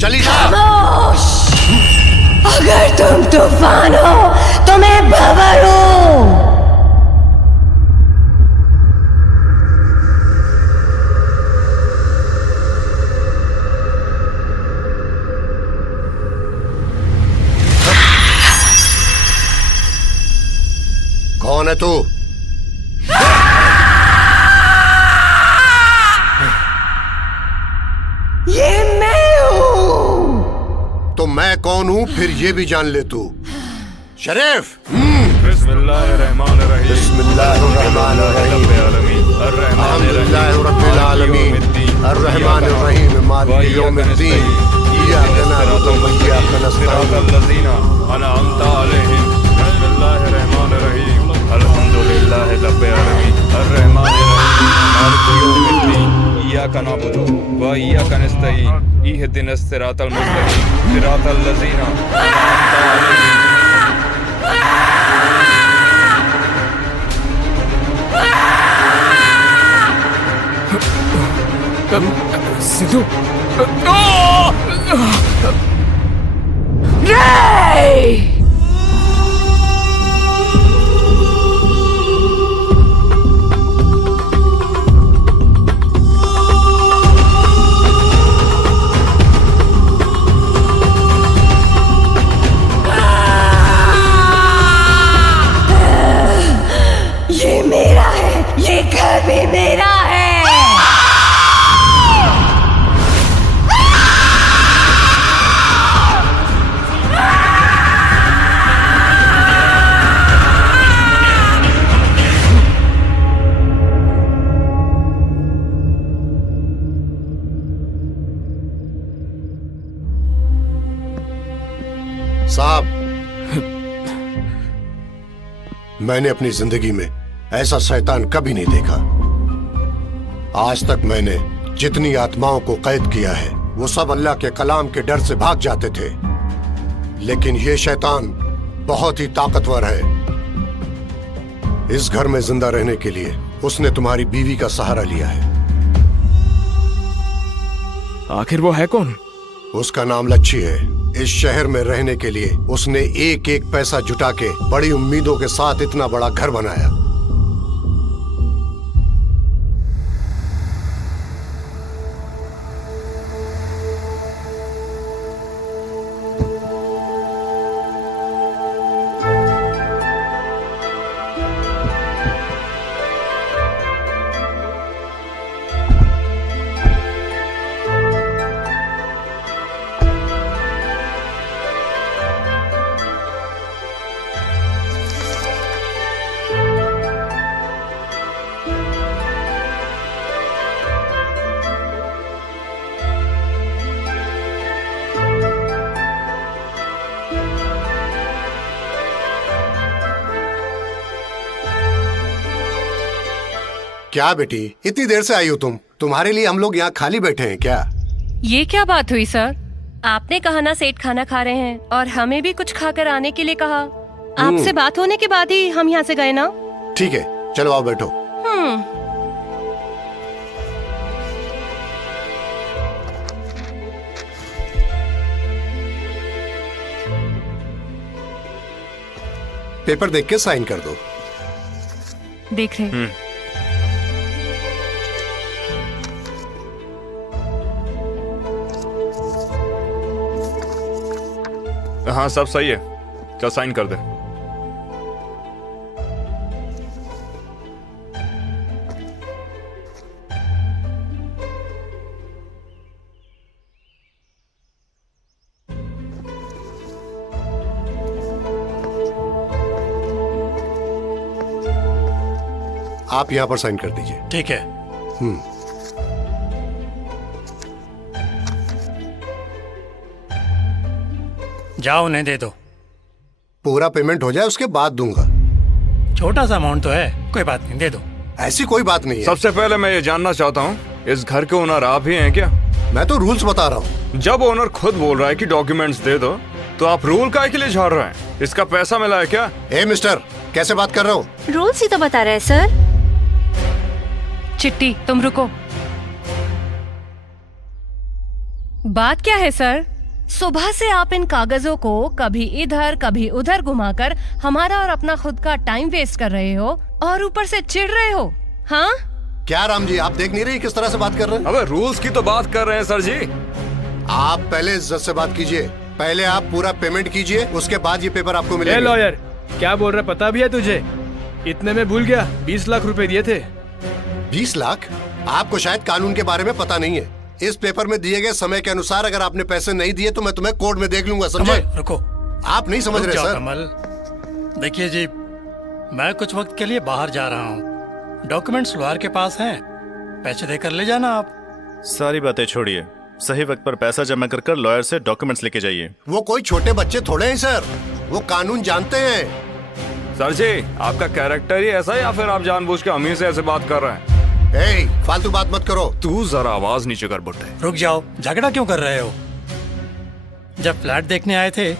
चली जा। खामोश। अगर तुम तूफान हो तो मैं भंवर हूं। कौन है तू? ये मैं हूँ। तो मैं कौन हूँ फिर ये भी जान ले तू। शरीफ। बिस्मिल्लाहिर्रहमानिर्रहीम। बिस्मिल्लाहिर्रहमानिर्रहीम। अल्हम्दुलिल्लाहि रब्बिल आलमीन। अर्रहमानिर्रहीम। मालिकि यौमिद्दीन। इय्याका नअबुदु व इय्याका नस्तईन। अनअमता अलैहिम। बिस्मिल्लाहिर्रहमानिर्रहीम। अल्हम्दुलिल्लाहि रब्बिल आलमीन। अर्रहमानिर्रहीम। मालिकि यौमिद्दीन। इय्याका नअबुदु व इय्याका नस्तईन। इहदिनस सिरातल मुस्तकीम। सिरातल लज़ीना अनअमता अलैहिम। सिद्धू। ये मेरा है, ये घर भी मेरा है। साहब, मैंने अपनी जिंदगी में ऐसा शैतान कभी नहीं देखा। आज तक मैंने जितनी आत्माओं को कैद किया है वो सब अल्लाह के कलाम के डर से भाग जाते थे, लेकिन ये शैतान बहुत ही ताकतवर है। इस घर में जिंदा रहने के लिए उसने तुम्हारी बीवी का सहारा लिया है। आखिर वो है कौन? उसका नाम लच्छी है। इस शहर में रहने के लिए उसने एक एक पैसा जुटा के बड़ी उम्मीदों के साथ इतना बड़ा घर बनाया। क्या बेटी, इतनी देर से आई हो तुम? तुम्हारे लिए हम लोग यहाँ खाली बैठे हैं क्या? ये क्या बात हुई सर? आपने कहा ना सेठ खाना खा रहे हैं और हमें भी कुछ खाकर आने के लिए कहा। आपसे बात होने के बाद ही हम यहाँ से गए ना। ठीक है, चलो आओ बैठो। पेपर देख के साइन कर दो। देख रहे। हाँ सब सही है, चल साइन कर दे। आप यहाँ पर साइन कर दीजिए। ठीक है। जाओ उन्हें दे दो। पूरा पेमेंट हो जाए उसके बाद दूंगा। छोटा सा अमाउंट तो है, कोई बात नहीं, दे दो। ऐसी कोई बात नहीं है। सबसे पहले मैं ये जानना चाहता हूँ, इस घर के ओनर आप ही हैं क्या? मैं तो रूल्स बता रहा हूँ। जब ओनर खुद बोल रहा है कि डॉक्यूमेंट्स दे दो, तो आप रूल काहे के लिए झाड़ रहे हैं? इसका पैसा मिला है क्या? ए मिस्टर, कैसे बात कर रहे हो? रूल्स ही तो बता रहे हैं सर। चिट्टी तुम रुको। बात क्या है सर? सुबह से आप इन कागजों को कभी इधर कभी उधर घुमाकर हमारा और अपना खुद का टाइम वेस्ट कर रहे हो और ऊपर से चिढ़ रहे हो। हाँ क्या राम जी, आप देख नहीं रही किस तरह से बात कर रहे हैं? अबे रूल्स की तो बात कर रहे हैं सर जी। आप पहले इज्जत से बात कीजिए। पहले आप पूरा पेमेंट कीजिए, उसके बाद ये पेपर आपको मिलेगा। लॉयर क्या बोल रहा है पता भी है तुझे? इतने में भूल गया, 20 लाख रुपए दिए थे। 20 लाख? आपको शायद कानून के बारे में पता नहीं है। इस पेपर में दिए गए समय के अनुसार अगर आपने पैसे नहीं दिए तो मैं तुम्हें कोर्ट में देख लूंगा, समझे? रुको, आप नहीं समझ रहे सर। कमल, देखिए जी, मैं कुछ वक्त के लिए बाहर जा रहा हूँ। डॉक्यूमेंट्स लॉयर के पास हैं, पैसे देकर ले जाना आप। सारी बातें छोड़िए, सही वक्त पर पैसा जमा कर कर लॉयर से डॉक्यूमेंट्स लेके जाइए। वो कोई छोटे बच्चे थोड़े हैं सर, वो कानून जानते हैं। सर जी, आपका कैरेक्टर ही ऐसा है या फिर आप जानबूझ के अमीर से ऐसे बात कर रहे हैं? फालतू बात मत करो। तू जरा आवाज नीचे कर बुट्टे। रुक जाओ, झगड़ा क्यों कर रहे हो? जब फ्लैट देखने आए थे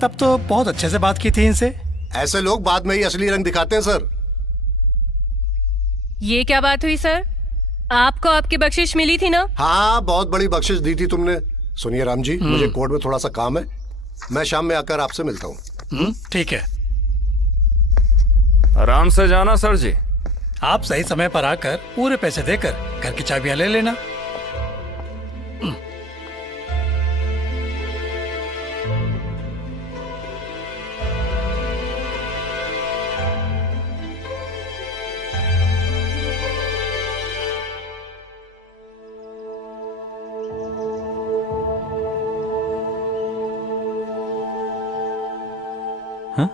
तब तो बहुत अच्छे से बात की थी इनसे। ऐसे लोग बाद में ही असली रंग दिखाते हैं सर। ये क्या बात हुई सर? आपको आपकी बख्शिश मिली थी ना? हाँ, बहुत बड़ी बख्शिश दी थी तुमने। सुनिए राम जी, मुझे कोर्ट में थोड़ा सा काम है, मैं शाम में आकर आपसे मिलता हूँ। ठीक है, आराम से जाना सर जी। आप सही समय पर आकर पूरे पैसे देकर घर की चाबियां ले लेना। हाँ?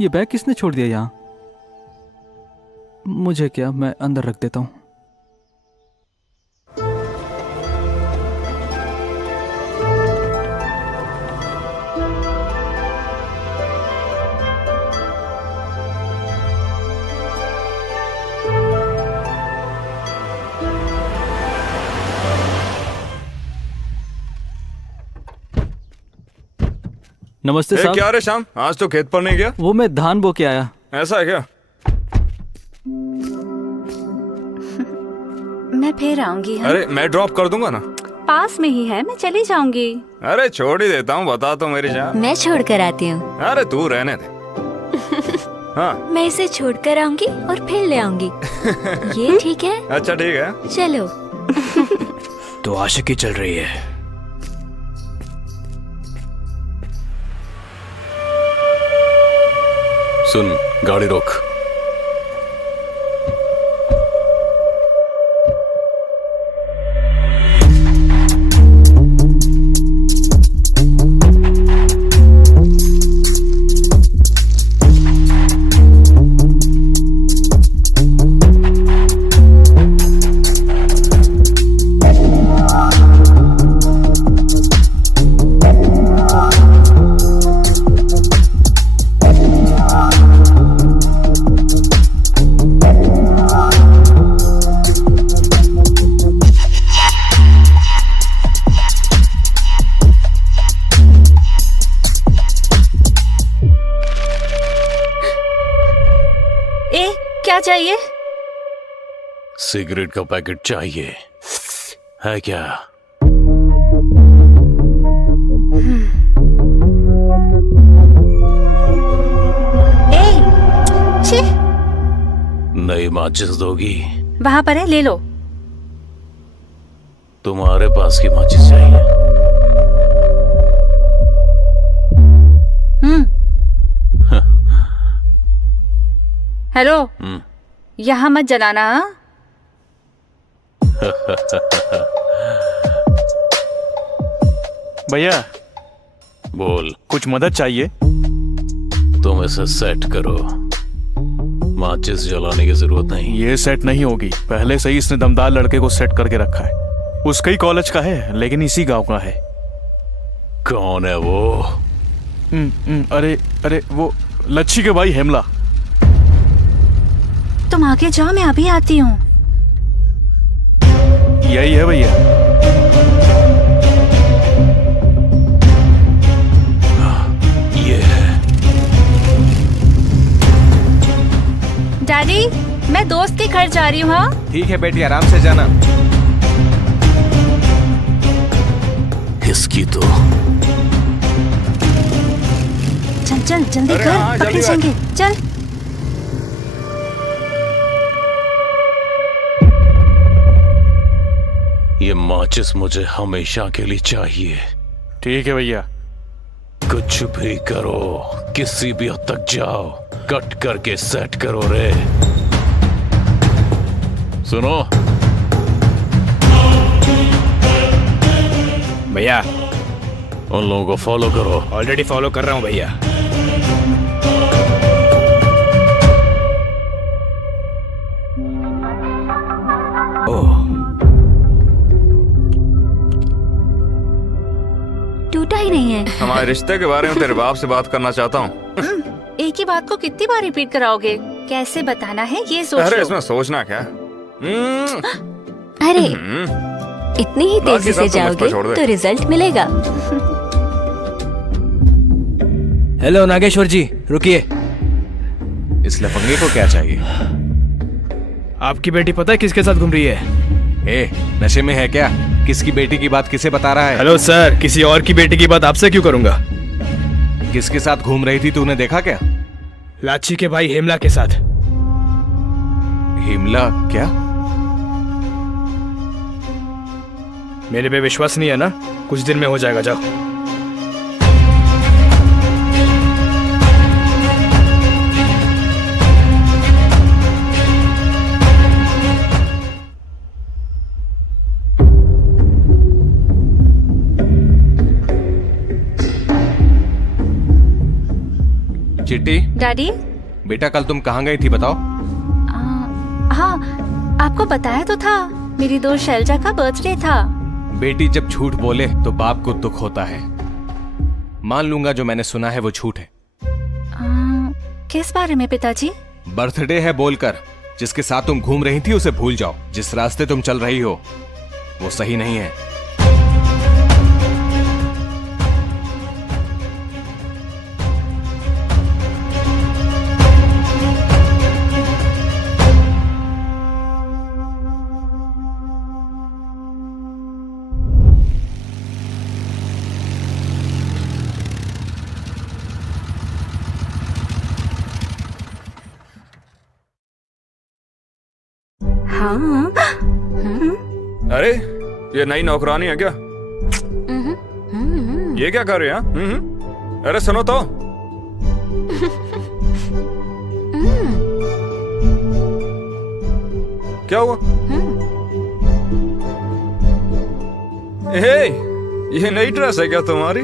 ये बैग किसने छोड़ दिया यहाँ? मुझे क्या, मैं अंदर रख देता हूँ। नमस्ते साहब। क्या रे श्याम, आज तो खेत पर नहीं गया? वो मैं धान बो के आया। ऐसा है क्या? मैं फिर आऊंगी। अरे मैं ड्रॉप कर दूंगा ना, पास में ही है, मैं चली जाऊंगी। अरे छोड़ ही देता हूँ, बता तो मेरी जान। मैं छोड़ कर आती हूँ। अरे तू रहने दे। हाँ, मैं इसे छोड़ कर आऊंगी और फिर ले आऊंगी। ये ठीक है? अच्छा ठीक है, चलो। तो आशिकी चल रही है। सुन, गाड़ी रोक। क्या चाहिए? सिगरेट का पैकेट चाहिए, है क्या? नई माचिस दोगी? वहाँ पर है, ले लो। तुम्हारे पास की माचिस चाहिए? हेलो, यहाँ मत जलाना। भैया बोल। कुछ मदद चाहिए? तुम इसे सेट करो, माचिस जलाने की जरूरत नहीं। ये सेट नहीं होगी, पहले से ही इसने दमदार लड़के को सेट करके रखा है। उसका ही कॉलेज का है, लेकिन इसी गांव का है। कौन है वो? अरे वो लच्छी के भाई हेमला। तुम आगे जाओ, मैं अभी आती हूँ। यही है भैया। ये है। डैडी, मैं दोस्त के घर जा रही हूँ। हाँ ठीक है बेटी, आराम से जाना। इसकी तो चल चल जल्दी कर, पकड़े जाएंगे। चल। ये माचिस मुझे हमेशा के लिए चाहिए। ठीक है भैया। कुछ भी करो, किसी भी हद तक जाओ, कट करके सेट करो रे। सुनो भैया, उन लोगों को फॉलो करो। ऑलरेडी फॉलो कर रहा हूँ भैया। टूटा ही नहीं है। हमारे रिश्ते के बारे में तेरे बाप से बात करना चाहता हूँ। एक ही बात को कितनी बार रिपीट कराओगे? कैसे बताना है ये सोच अरे लो। इसमें सोचना क्या? अरे इतनी ही तेजी से जाओगे तो रिजल्ट मिलेगा। हेलो नागेश्वर जी, रुकिए। इस लफंगे को क्या चाहिए? आपकी बेटी पता है किसके साथ घूम रही है? नशे में है क्या? किसकी बेटी की बात किसे बता रहा है? हेलो सर, किसी और की बेटी की बात आपसे क्यों करूंगा? किसके साथ घूम रही थी तूने देखा क्या? लाची के भाई हेमला के साथ। हेमला क्या? मेरे पे विश्वास नहीं है ना? कुछ दिन में हो जाएगा, जाओ। चिट्टी, डैडी। बेटा कल तुम कहाँ गई थी बताओ? हाँ, आपको बताया तो था, मेरी दोस्त शैलजा का बर्थडे था। बेटी जब झूठ बोले तो बाप को दुख होता है। मान लूंगा जो मैंने सुना है वो झूठ है। किस बारे में पिताजी? बर्थडे है बोलकर जिसके साथ तुम घूम रही थी उसे भूल जाओ। जिस रास्ते तुम चल रही हो वो सही नहीं है। हाँ। अरे ये नई नौकरानी है क्या? ये क्या कर रहे हैं? अरे सुनो तो। क्या हुआ? ये नई ड्रेस है क्या तुम्हारी?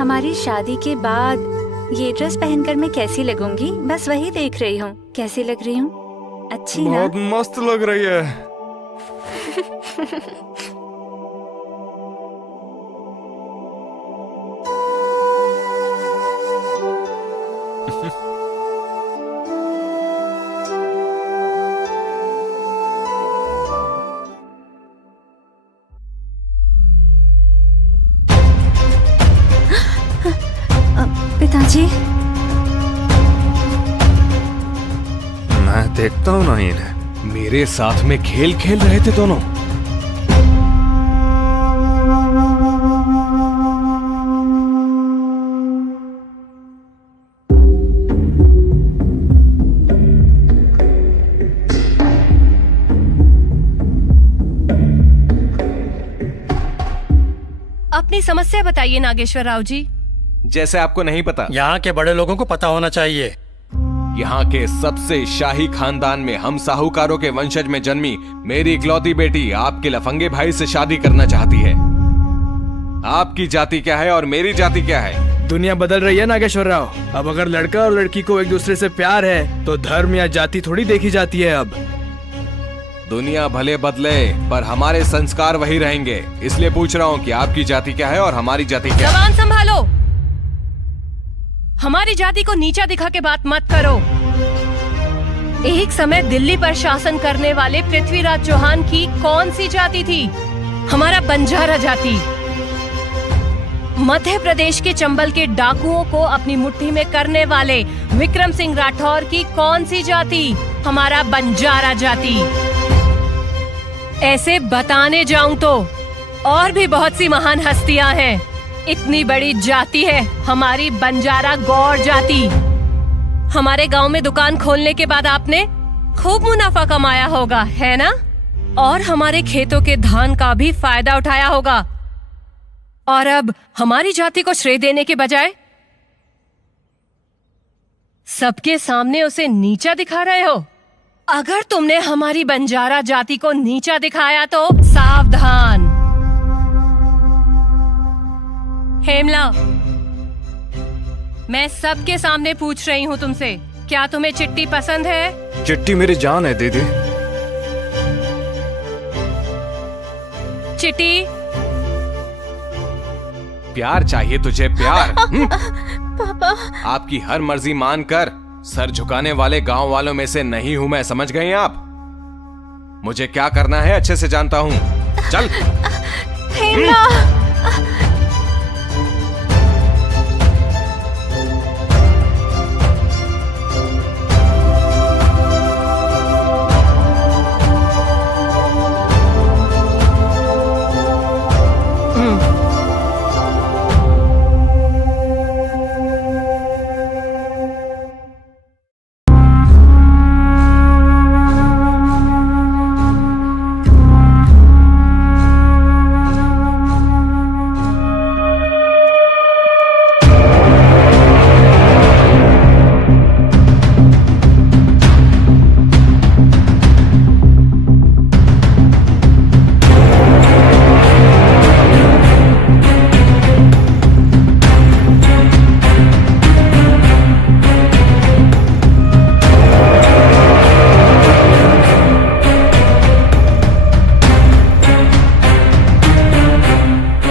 हमारी शादी के बाद ये ड्रेस पहनकर मैं कैसी लगूंगी, बस वही देख रही हूँ। कैसी लग रही हूँ? अच्छी ना? बहुत मस्त लग रही है। पिताजी, मैं देखता हूँ ना इन्हें। मेरे साथ में खेल खेल रहे थे दोनों। अपनी समस्या बताइए नागेश्वर राव जी। जैसे आपको नहीं पता, यहाँ के बड़े लोगों को पता होना चाहिए। यहाँ के सबसे शाही खानदान में हम साहूकारों के वंशज में जन्मी मेरी इकलौती बेटी आपके लफंगे भाई से शादी करना चाहती है। आपकी जाति क्या है और मेरी जाति क्या है? दुनिया बदल रही है नागेश्वर राव। अब अगर लड़का और लड़की को एक दूसरे से प्यार है तो धर्म या जाति थोड़ी देखी जाती है। अब दुनिया भले बदले पर हमारे संस्कार वही रहेंगे। इसलिए पूछ रहा हूँ कि आपकी जाति क्या है और हमारी जाति क्या है? जबान संभालो। हमारी जाति को नीचा दिखा के बात मत करो। एक समय दिल्ली पर शासन करने वाले पृथ्वीराज चौहान की कौन सी जाति थी? हमारा बंजारा जाति। मध्य प्रदेश के चंबल के डाकुओं को अपनी मुट्ठी में करने वाले विक्रम सिंह राठौर की कौन सी जाति? हमारा बंजारा जाति। ऐसे बताने जाऊं तो और भी बहुत सी महान हस्तियां हैं। इतनी बड़ी जाति है हमारी बंजारा गौड़ जाति। हमारे गांव में दुकान खोलने के बाद आपने खूब मुनाफा कमाया होगा, है ना? और हमारे खेतों के धान का भी फायदा उठाया होगा। और अब हमारी जाति को श्रेय देने के बजाय सबके सामने उसे नीचा दिखा रहे हो। अगर तुमने हमारी बंजारा जाति को नीचा दिखाया तो सावधान। हेमला, मैं सबके सामने पूछ रही हूँ तुमसे, क्या तुम्हें चिट्टी पसंद है? चिट्टी मेरी जान है दीदी। चिट्टी, प्यार चाहिए तुझे, प्यार। पापा, आपकी हर मर्जी मानकर सर झुकाने वाले गांव वालों में से नहीं हूं मैं, समझ गए आप? मुझे क्या करना है अच्छे से जानता हूं। चल।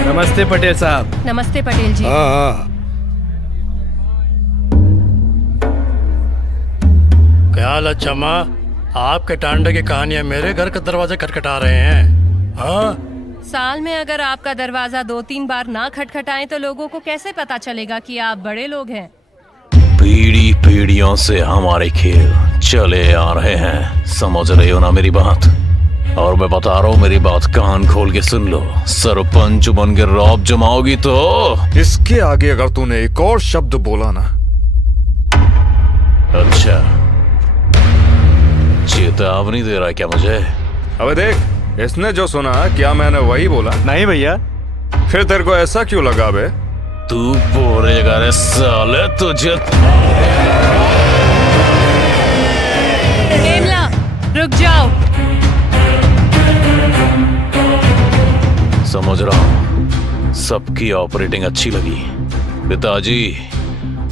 नमस्ते पटेल साहब। नमस्ते पटेल जी। क्या हाल अच्छा माँ, आपके टांडे की कहानियां मेरे घर के दरवाजे खटखटा रहे हैं। हाँ, साल में अगर आपका दरवाजा 2-3 बार ना खटखटाएं तो लोगों को कैसे पता चलेगा कि आप बड़े लोग हैं? पीढ़ी पीढ़ियों से हमारे खेल चले आ रहे हैं, समझ रहे हो ना मेरी बात? और मैं बता रहा हूँ, मेरी बात कान खोल के सुन लो। सरपंच बन के रौब जमाओगी तो इसके आगे अगर तूने एक और शब्द बोला ना। अच्छा, चेतावनी दे रहा है क्या मुझे? अबे देख, इसने जो सुना क्या मैंने वही बोला? नहीं भैया। फिर तेरे को ऐसा क्यों लगा बे? तू बोलेगा रे साले तुझे। हेमला, रुक जाओ। समझ रहा हूँ सबकी ऑपरेटिंग अच्छी लगी। पिताजी,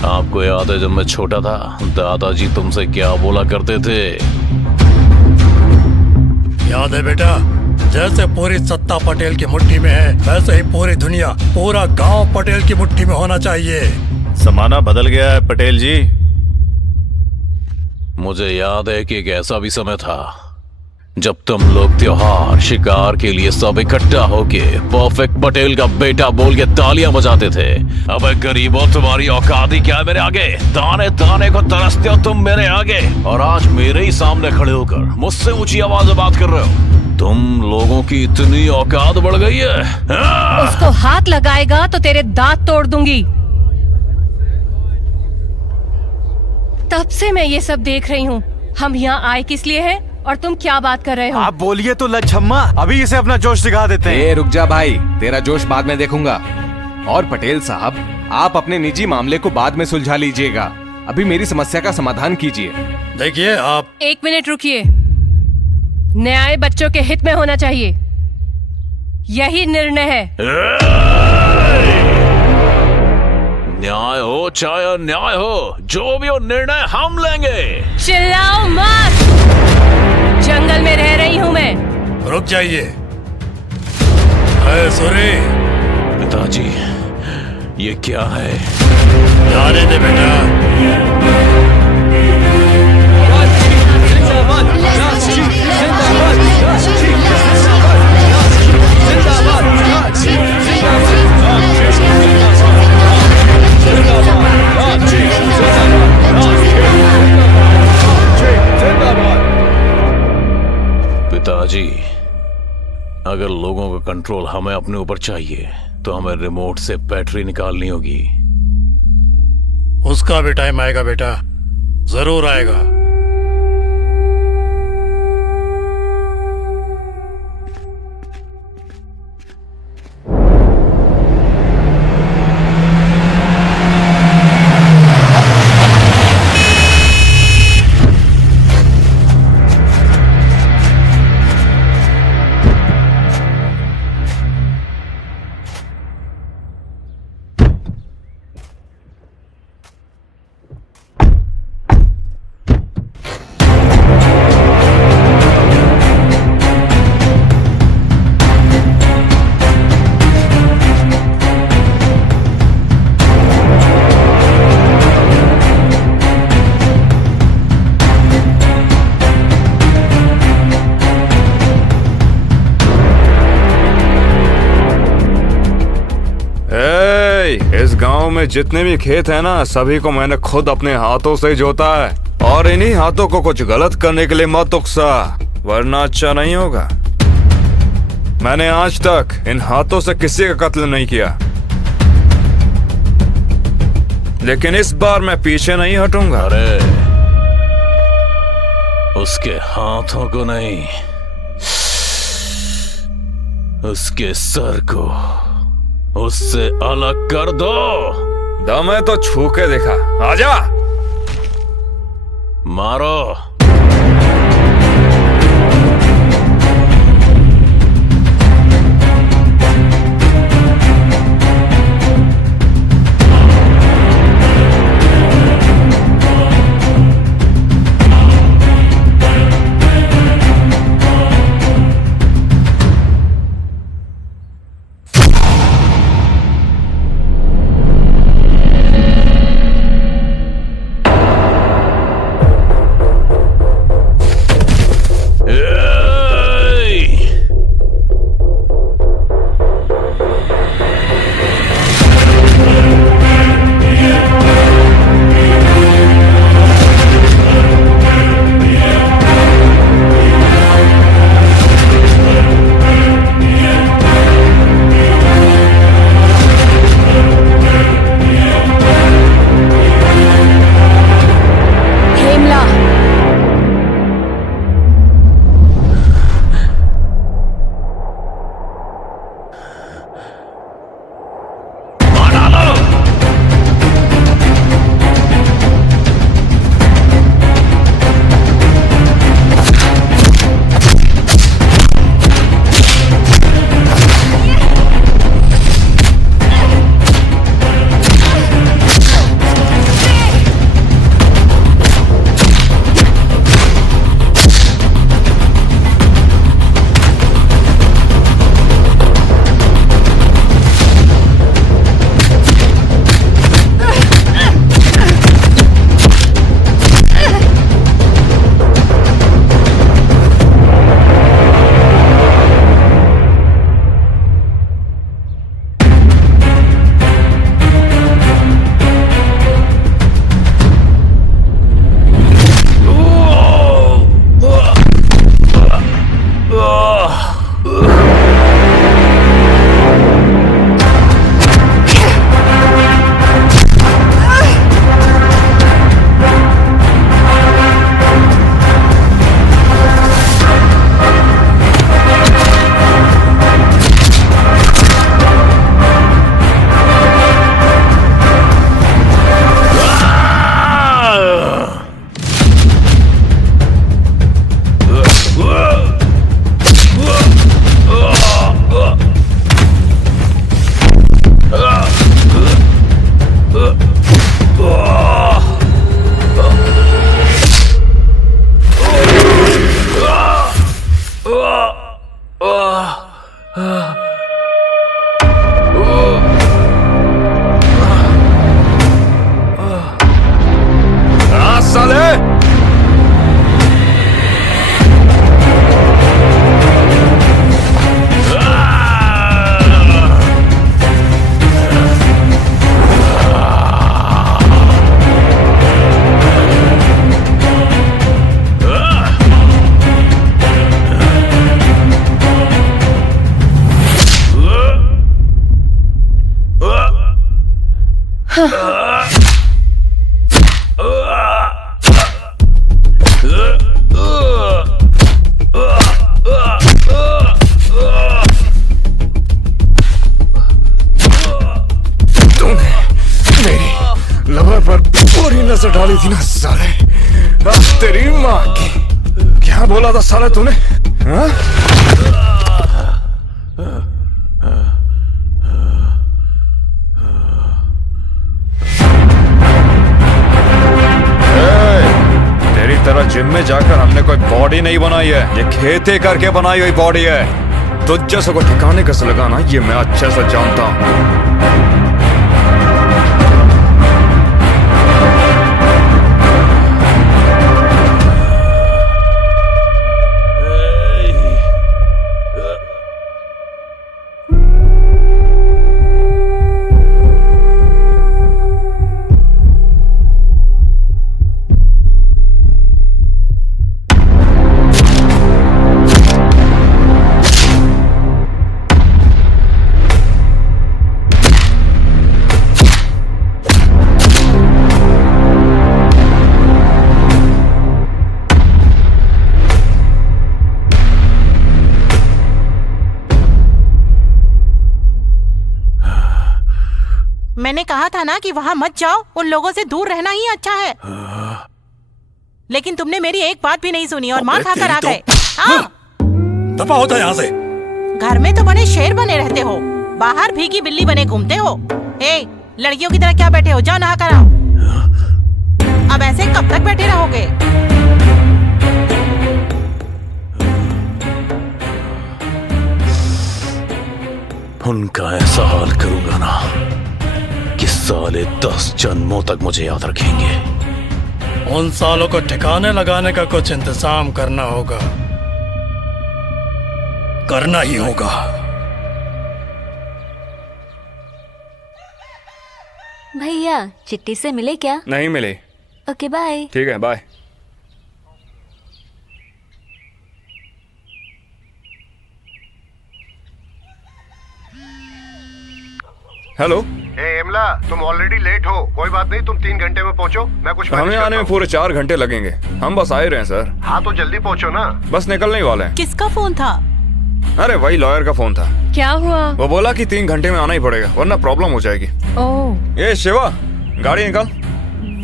आपको याद है जब मैं छोटा था दादाजी तुमसे क्या बोला करते थे? याद है बेटा, जैसे पूरी सत्ता पटेल की मुट्ठी में है वैसे ही पूरी दुनिया, पूरा गांव पटेल की मुट्ठी में होना चाहिए। जमाना बदल गया है पटेल जी। मुझे याद है कि एक ऐसा भी समय था जब तुम लोग त्योहार शिकार के लिए सब इकट्ठा होके परफेक्ट पटेल का बेटा बोल के तालियां बजाते थे। अबे गरीबों, तुम्हारी औकात ही क्या है मेरे आगे? ताने ताने को तरसते हो तुम मेरे आगे, और आज मेरे ही सामने खड़े होकर मुझसे ऊंची आवाज में बात कर रहे हो। तुम लोगों की इतनी औकात बढ़ गई है। उसको हाथ लगाएगा तो तेरे दांत तोड़ दूंगी। तब से मैं ये सब देख रही हूँ। हम यहाँ आए किस लिए हैं और तुम क्या बात कर रहे हो? आप बोलिए तो लच्छम्मा, अभी इसे अपना जोश दिखा देते हैं। रुक जा भाई, तेरा जोश बाद में देखूंगा। और पटेल साहब, आप अपने निजी मामले को बाद में सुलझा लीजिएगा, अभी मेरी समस्या का समाधान कीजिए। देखिए आप 1 मिनट रुकिए। न्याय बच्चों के हित में होना चाहिए, यही निर्णय है। न्याय हो चाहे अन्याय हो, जो भी हो निर्णय हम लेंगे। चिल्लाओ मत, जंगल में रह रही हूँ मैं। रुक जाइए। सूरी, पिताजी ये क्या है? जाने दे बेटा। पिताजी, अगर लोगों का कंट्रोल हमें अपने ऊपर चाहिए तो हमें रिमोट से बैटरी निकालनी होगी। उसका भी टाइम आएगा बेटा, जरूर आएगा। इस गांव में जितने भी खेत हैं ना, सभी को मैंने खुद अपने हाथों से जोता है, और इन्हीं हाथों को कुछ गलत करने के लिए मत उकसा, वरना अच्छा नहीं होगा। मैंने आज तक इन हाथों से किसी का कत्ल नहीं किया, लेकिन इस बार मैं पीछे नहीं हटूंगा। अरे उसके हाथों को नहीं, उसके सर को उससे अलग कर दो। दम है तो छू के देखा, आजा। मारो। से डाली थी ना साले, तेरी माँ की। क्या बोला था साले तूने? हाँ? तेरी तरह जिम में जाकर हमने कोई बॉडी नहीं बनाई है, ये खेती करके बनाई हुई बॉडी है। तुझ जैसे को ठिकाने कैसे लगाना ये मैं अच्छे से जानता हूँ। मैंने कहा था ना कि वहाँ मत जाओ, उन लोगों से दूर रहना ही अच्छा है। लेकिन तुमने मेरी एक बात भी नहीं सुनी और माँ खाकर आ गए। दफा होता है यहाँ से। घर में तो बने शेर बने रहते हो, बाहर भीगी बिल्ली बने घूमते हो। ए, लड़कियों की तरह क्या बैठे हो, जाओ नहा कर आओ। अब ऐसे कब तक बैठे रहोगे? उनका ऐसा हाल करूंगा ना कि साले 10 जन्मों तक मुझे याद रखेंगे। उन सालों को ठिकाने लगाने का कुछ इंतजाम करना होगा, करना ही होगा। भैया चिट्ठी से मिले क्या? नहीं मिले। Okay bye. ठीक है बाय। हेलो। एमला, तुम ऑलरेडी लेट हो। कोई बात नहीं, तुम 3 घंटे में पहुंचो। मैं कुछ हमें आने में पूरे 4 घंटे लगेंगे। हम बस आए रहे हैं सर। हाँ तो जल्दी पहुंचो ना। बस निकलने ही वाले हैं। किसका फोन था? अरे वही लॉयर का फोन था। क्या हुआ? वो बोला कि 3 घंटे में आना ही पड़ेगा वरना प्रॉब्लम हो जाएगी। ओह। ये शिवा, गाड़ी निकाल।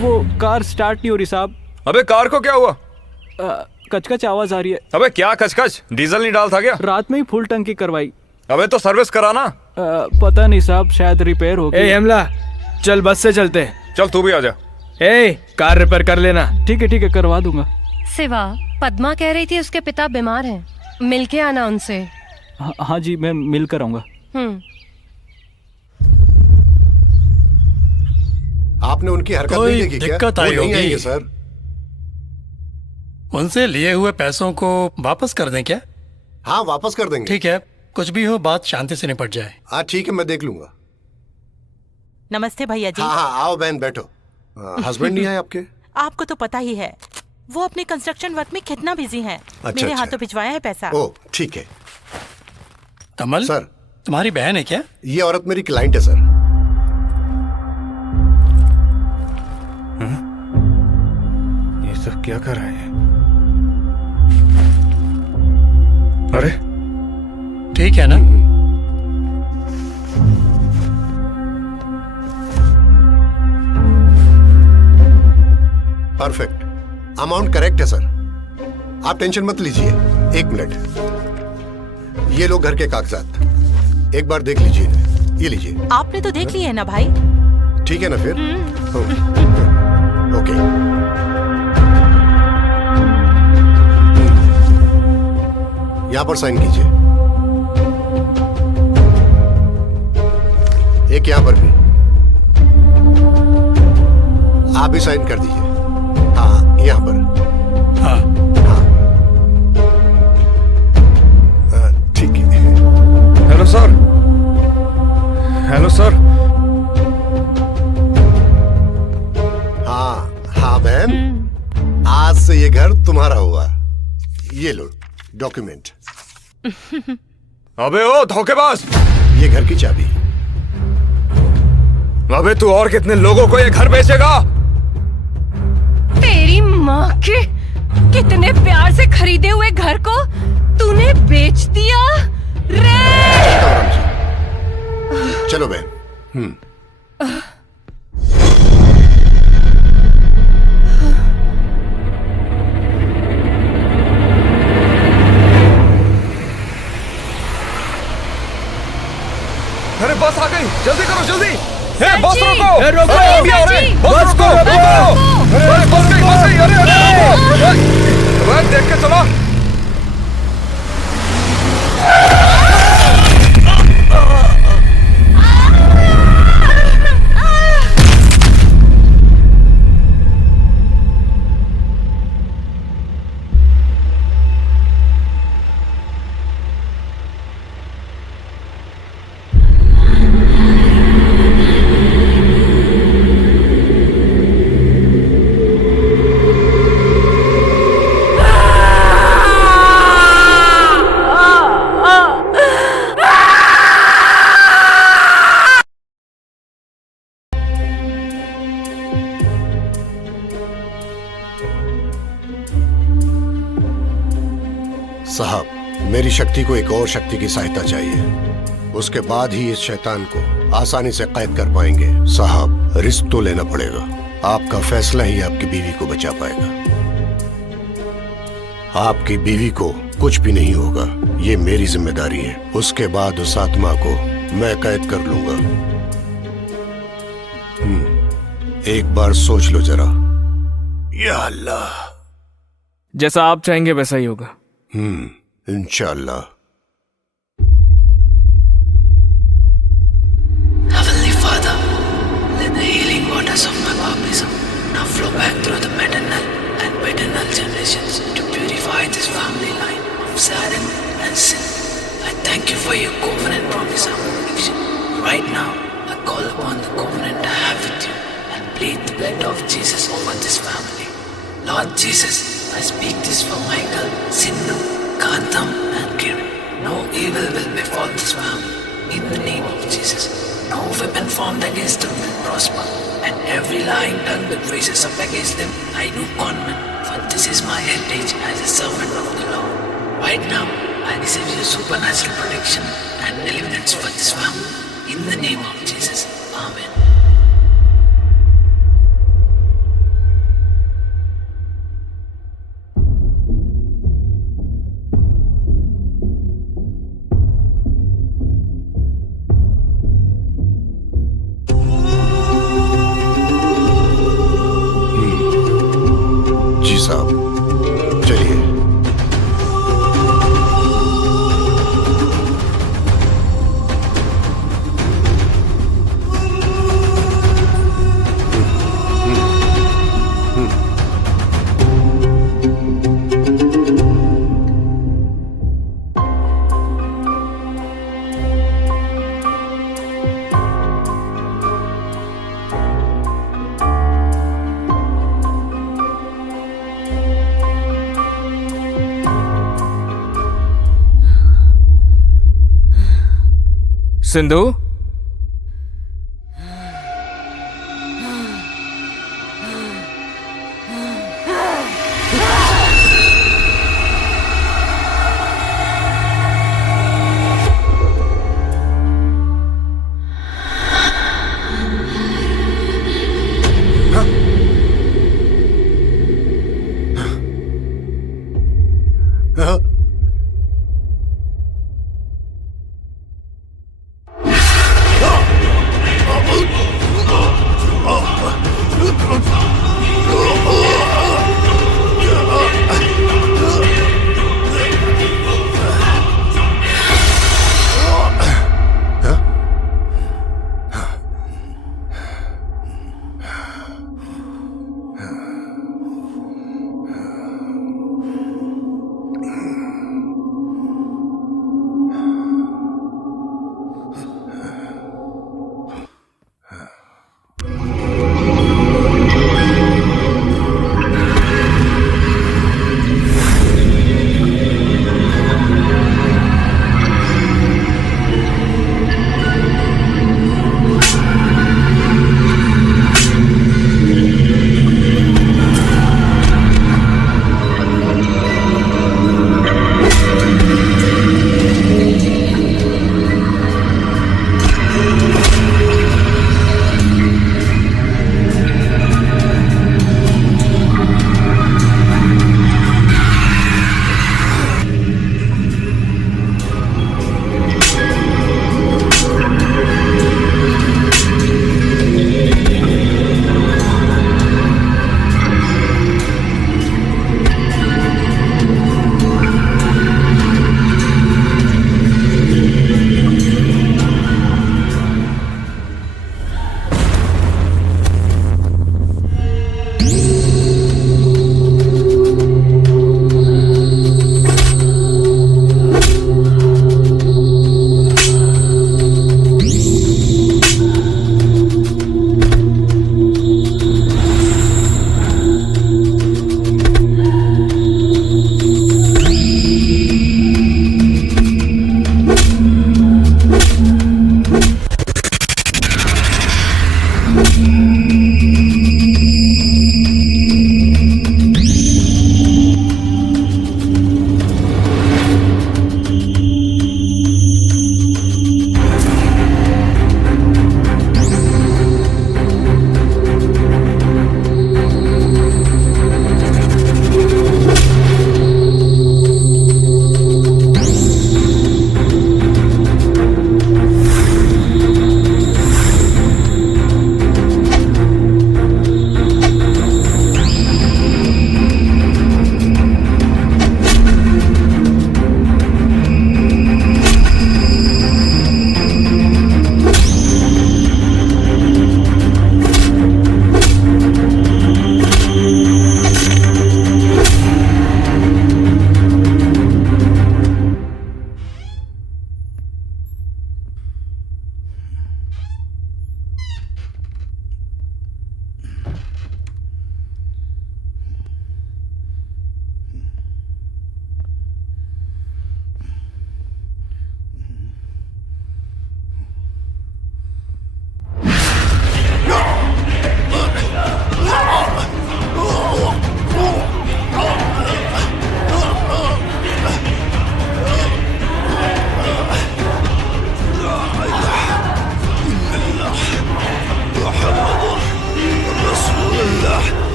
वो कार स्टार्ट नहीं हो रही साहब। अबे कार को क्या हुआ? कचकच आवाज आ रही है। अबे क्या कचकच? डीजल नहीं डाल था क्या? रात में ही फुल टंकी करवाई। अबे तो सर्विस कराना। पता नहीं साहब, शायद रिपेयर हो गई। हेमला, चल बस से चलते। चल तू भी आजा। कार रिपेयर कर लेना। ठीक है करवा दूंगा। सिवा, पद्मा कह रही थी उसके पिता बीमार हैं, मिलके आना उनसे। हाँ जी, मैं मिल कर आऊंगा। आपने उनकी हरकत कोई नहीं देखी क्या? दिक्कत आई वो नहीं होगी आएंगे सर। उनसे लिए हुए पैसों को वापस कर दें क्या? हाँ वापस कर देंगे। ठीक है, कुछ भी हो बात शांति से निपट जाए। हाँ ठीक है, मैं देख लूंगा। नमस्ते भैया जी। हाँ आओ बहन बैठो। हस्बैंड नहीं आए आपके? आपको तो पता ही है, वो अपने कंस्ट्रक्शन वर्क में कितना बिजी हैं। मेरे हाथों भिजवाया है पैसा। ओह ठीक है। कमल सर, तुम्हारी बहन है क्या? ये औरत मेरी क्लाइंट है सर। ये सब क्या कर रहे हैं? अरे ठीक है ना? परफेक्ट, अमाउंट करेक्ट है सर। आप टेंशन मत लीजिए। 1 मिनट, ये लो घर के कागजात, एक बार देख लीजिए। ये लीजिए। आपने तो देख लिए है ना भाई? ठीक है ना फिर? ओके। यहां पर साइन कीजिए, एक यहां पर भी। आप भी साइन कर दीजिए। हाँ यहां पर। हाँ ठीक है। Hello sir. Hello sir. हाँ बहन, आज से ये घर तुम्हारा हुआ। ये लो डॉक्यूमेंट। अबे ओ धोखेबाज, ये घर की चाबी। अबे तू और कितने लोगों को ये घर बेचेगा? तेरी माँ के कितने प्यार से खरीदे हुए घर को तूने बेच दिया रे। चलो बहन। अरे बस आ गई, जल्दी करो जल्दी। बस जी, रोको। रोको। अभी आ रहे हैं। बस को रोको। अरे बस गई। अरे देख के चलो। साहब, मेरी शक्ति को एक और शक्ति की सहायता चाहिए। उसके बाद ही इस शैतान को आसानी से कैद कर पाएंगे। साहब, रिस्क तो लेना पड़ेगा। आपका फैसला ही आपकी बीवी को बचा पाएगा। आपकी बीवी को कुछ भी नहीं होगा, ये मेरी जिम्मेदारी है। उसके बाद उस आत्मा को मैं कैद कर लूंगा। एक बार सोच लो जरा। या अल्लाह। जैसा आप चाहेंगे वैसा ही होगा। इंशाअल्लाह। Heavenly Father, let the healing waters of my baptism now flow back through the maternal and paternal generations to purify this family line of sadness and sin. I thank you for your covenant promise of protection. Right now, I call upon the covenant I have with you and plead the blood of Jesus over this family. Lord Jesus, I speak this for Michael, Sindhu, Kantam and Kiran. No evil will befall this family. In the name of Jesus, no weapon formed against them will prosper, and every lying tongue that raises up against them, I do conman, for this is my heritage as a servant of the Lord. Right now, I receive your supernatural protection and deliverance for this family. In the name of Jesus, Amen. जी साहब, चलिए। सिंधु,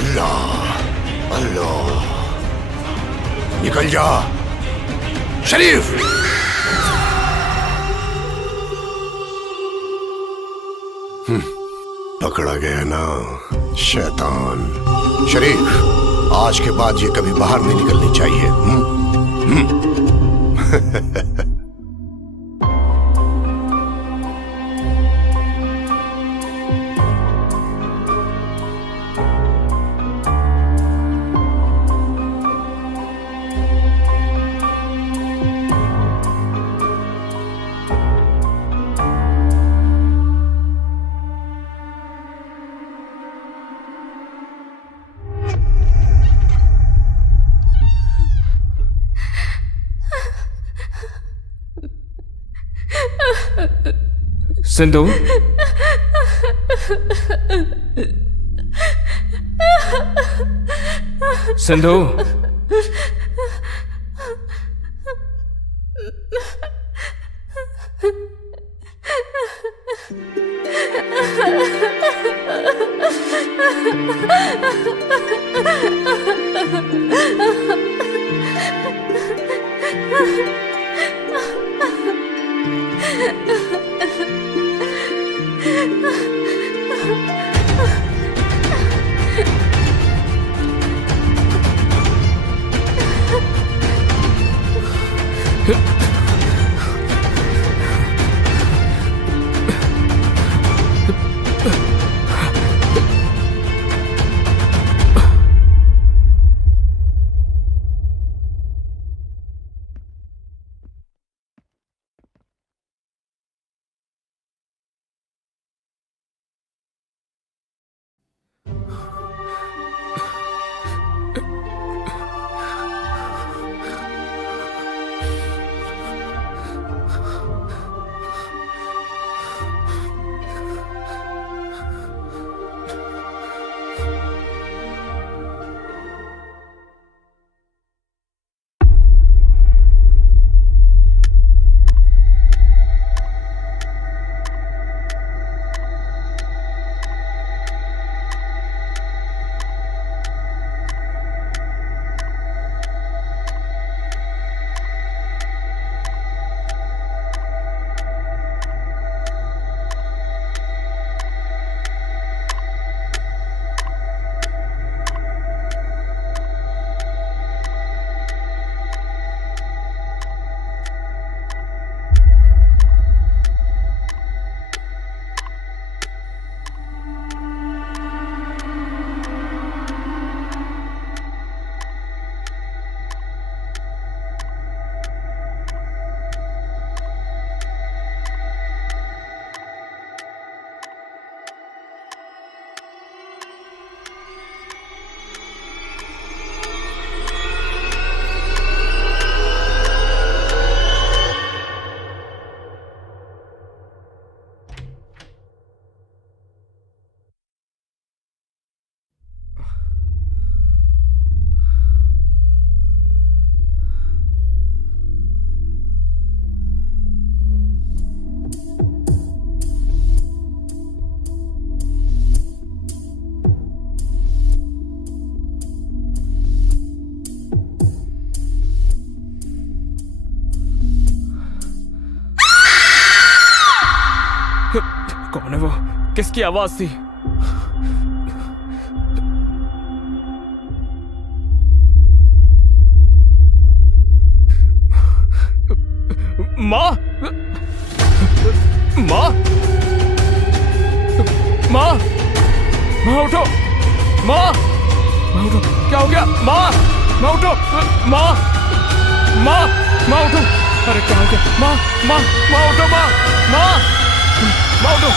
अल्लाह अल्लाह, निकल जा शरीफ। पकड़ा गया ना शैतान। शरीफ, आज के बाद ये कभी बाहर नहीं निकलनी चाहिए। सिंधु, सिंधु, कौन है वो? किसकी आवाज थी? माँ, माँ, माँ, माँ उठो, माँ, माँ उठो, क्या हो गया? माँ, माँ उठो, माँ, माँ, माँ उठो, अरे क्या हो गया? माँ, माँ, माँ उठो, माँ, माँ, माँ उठो।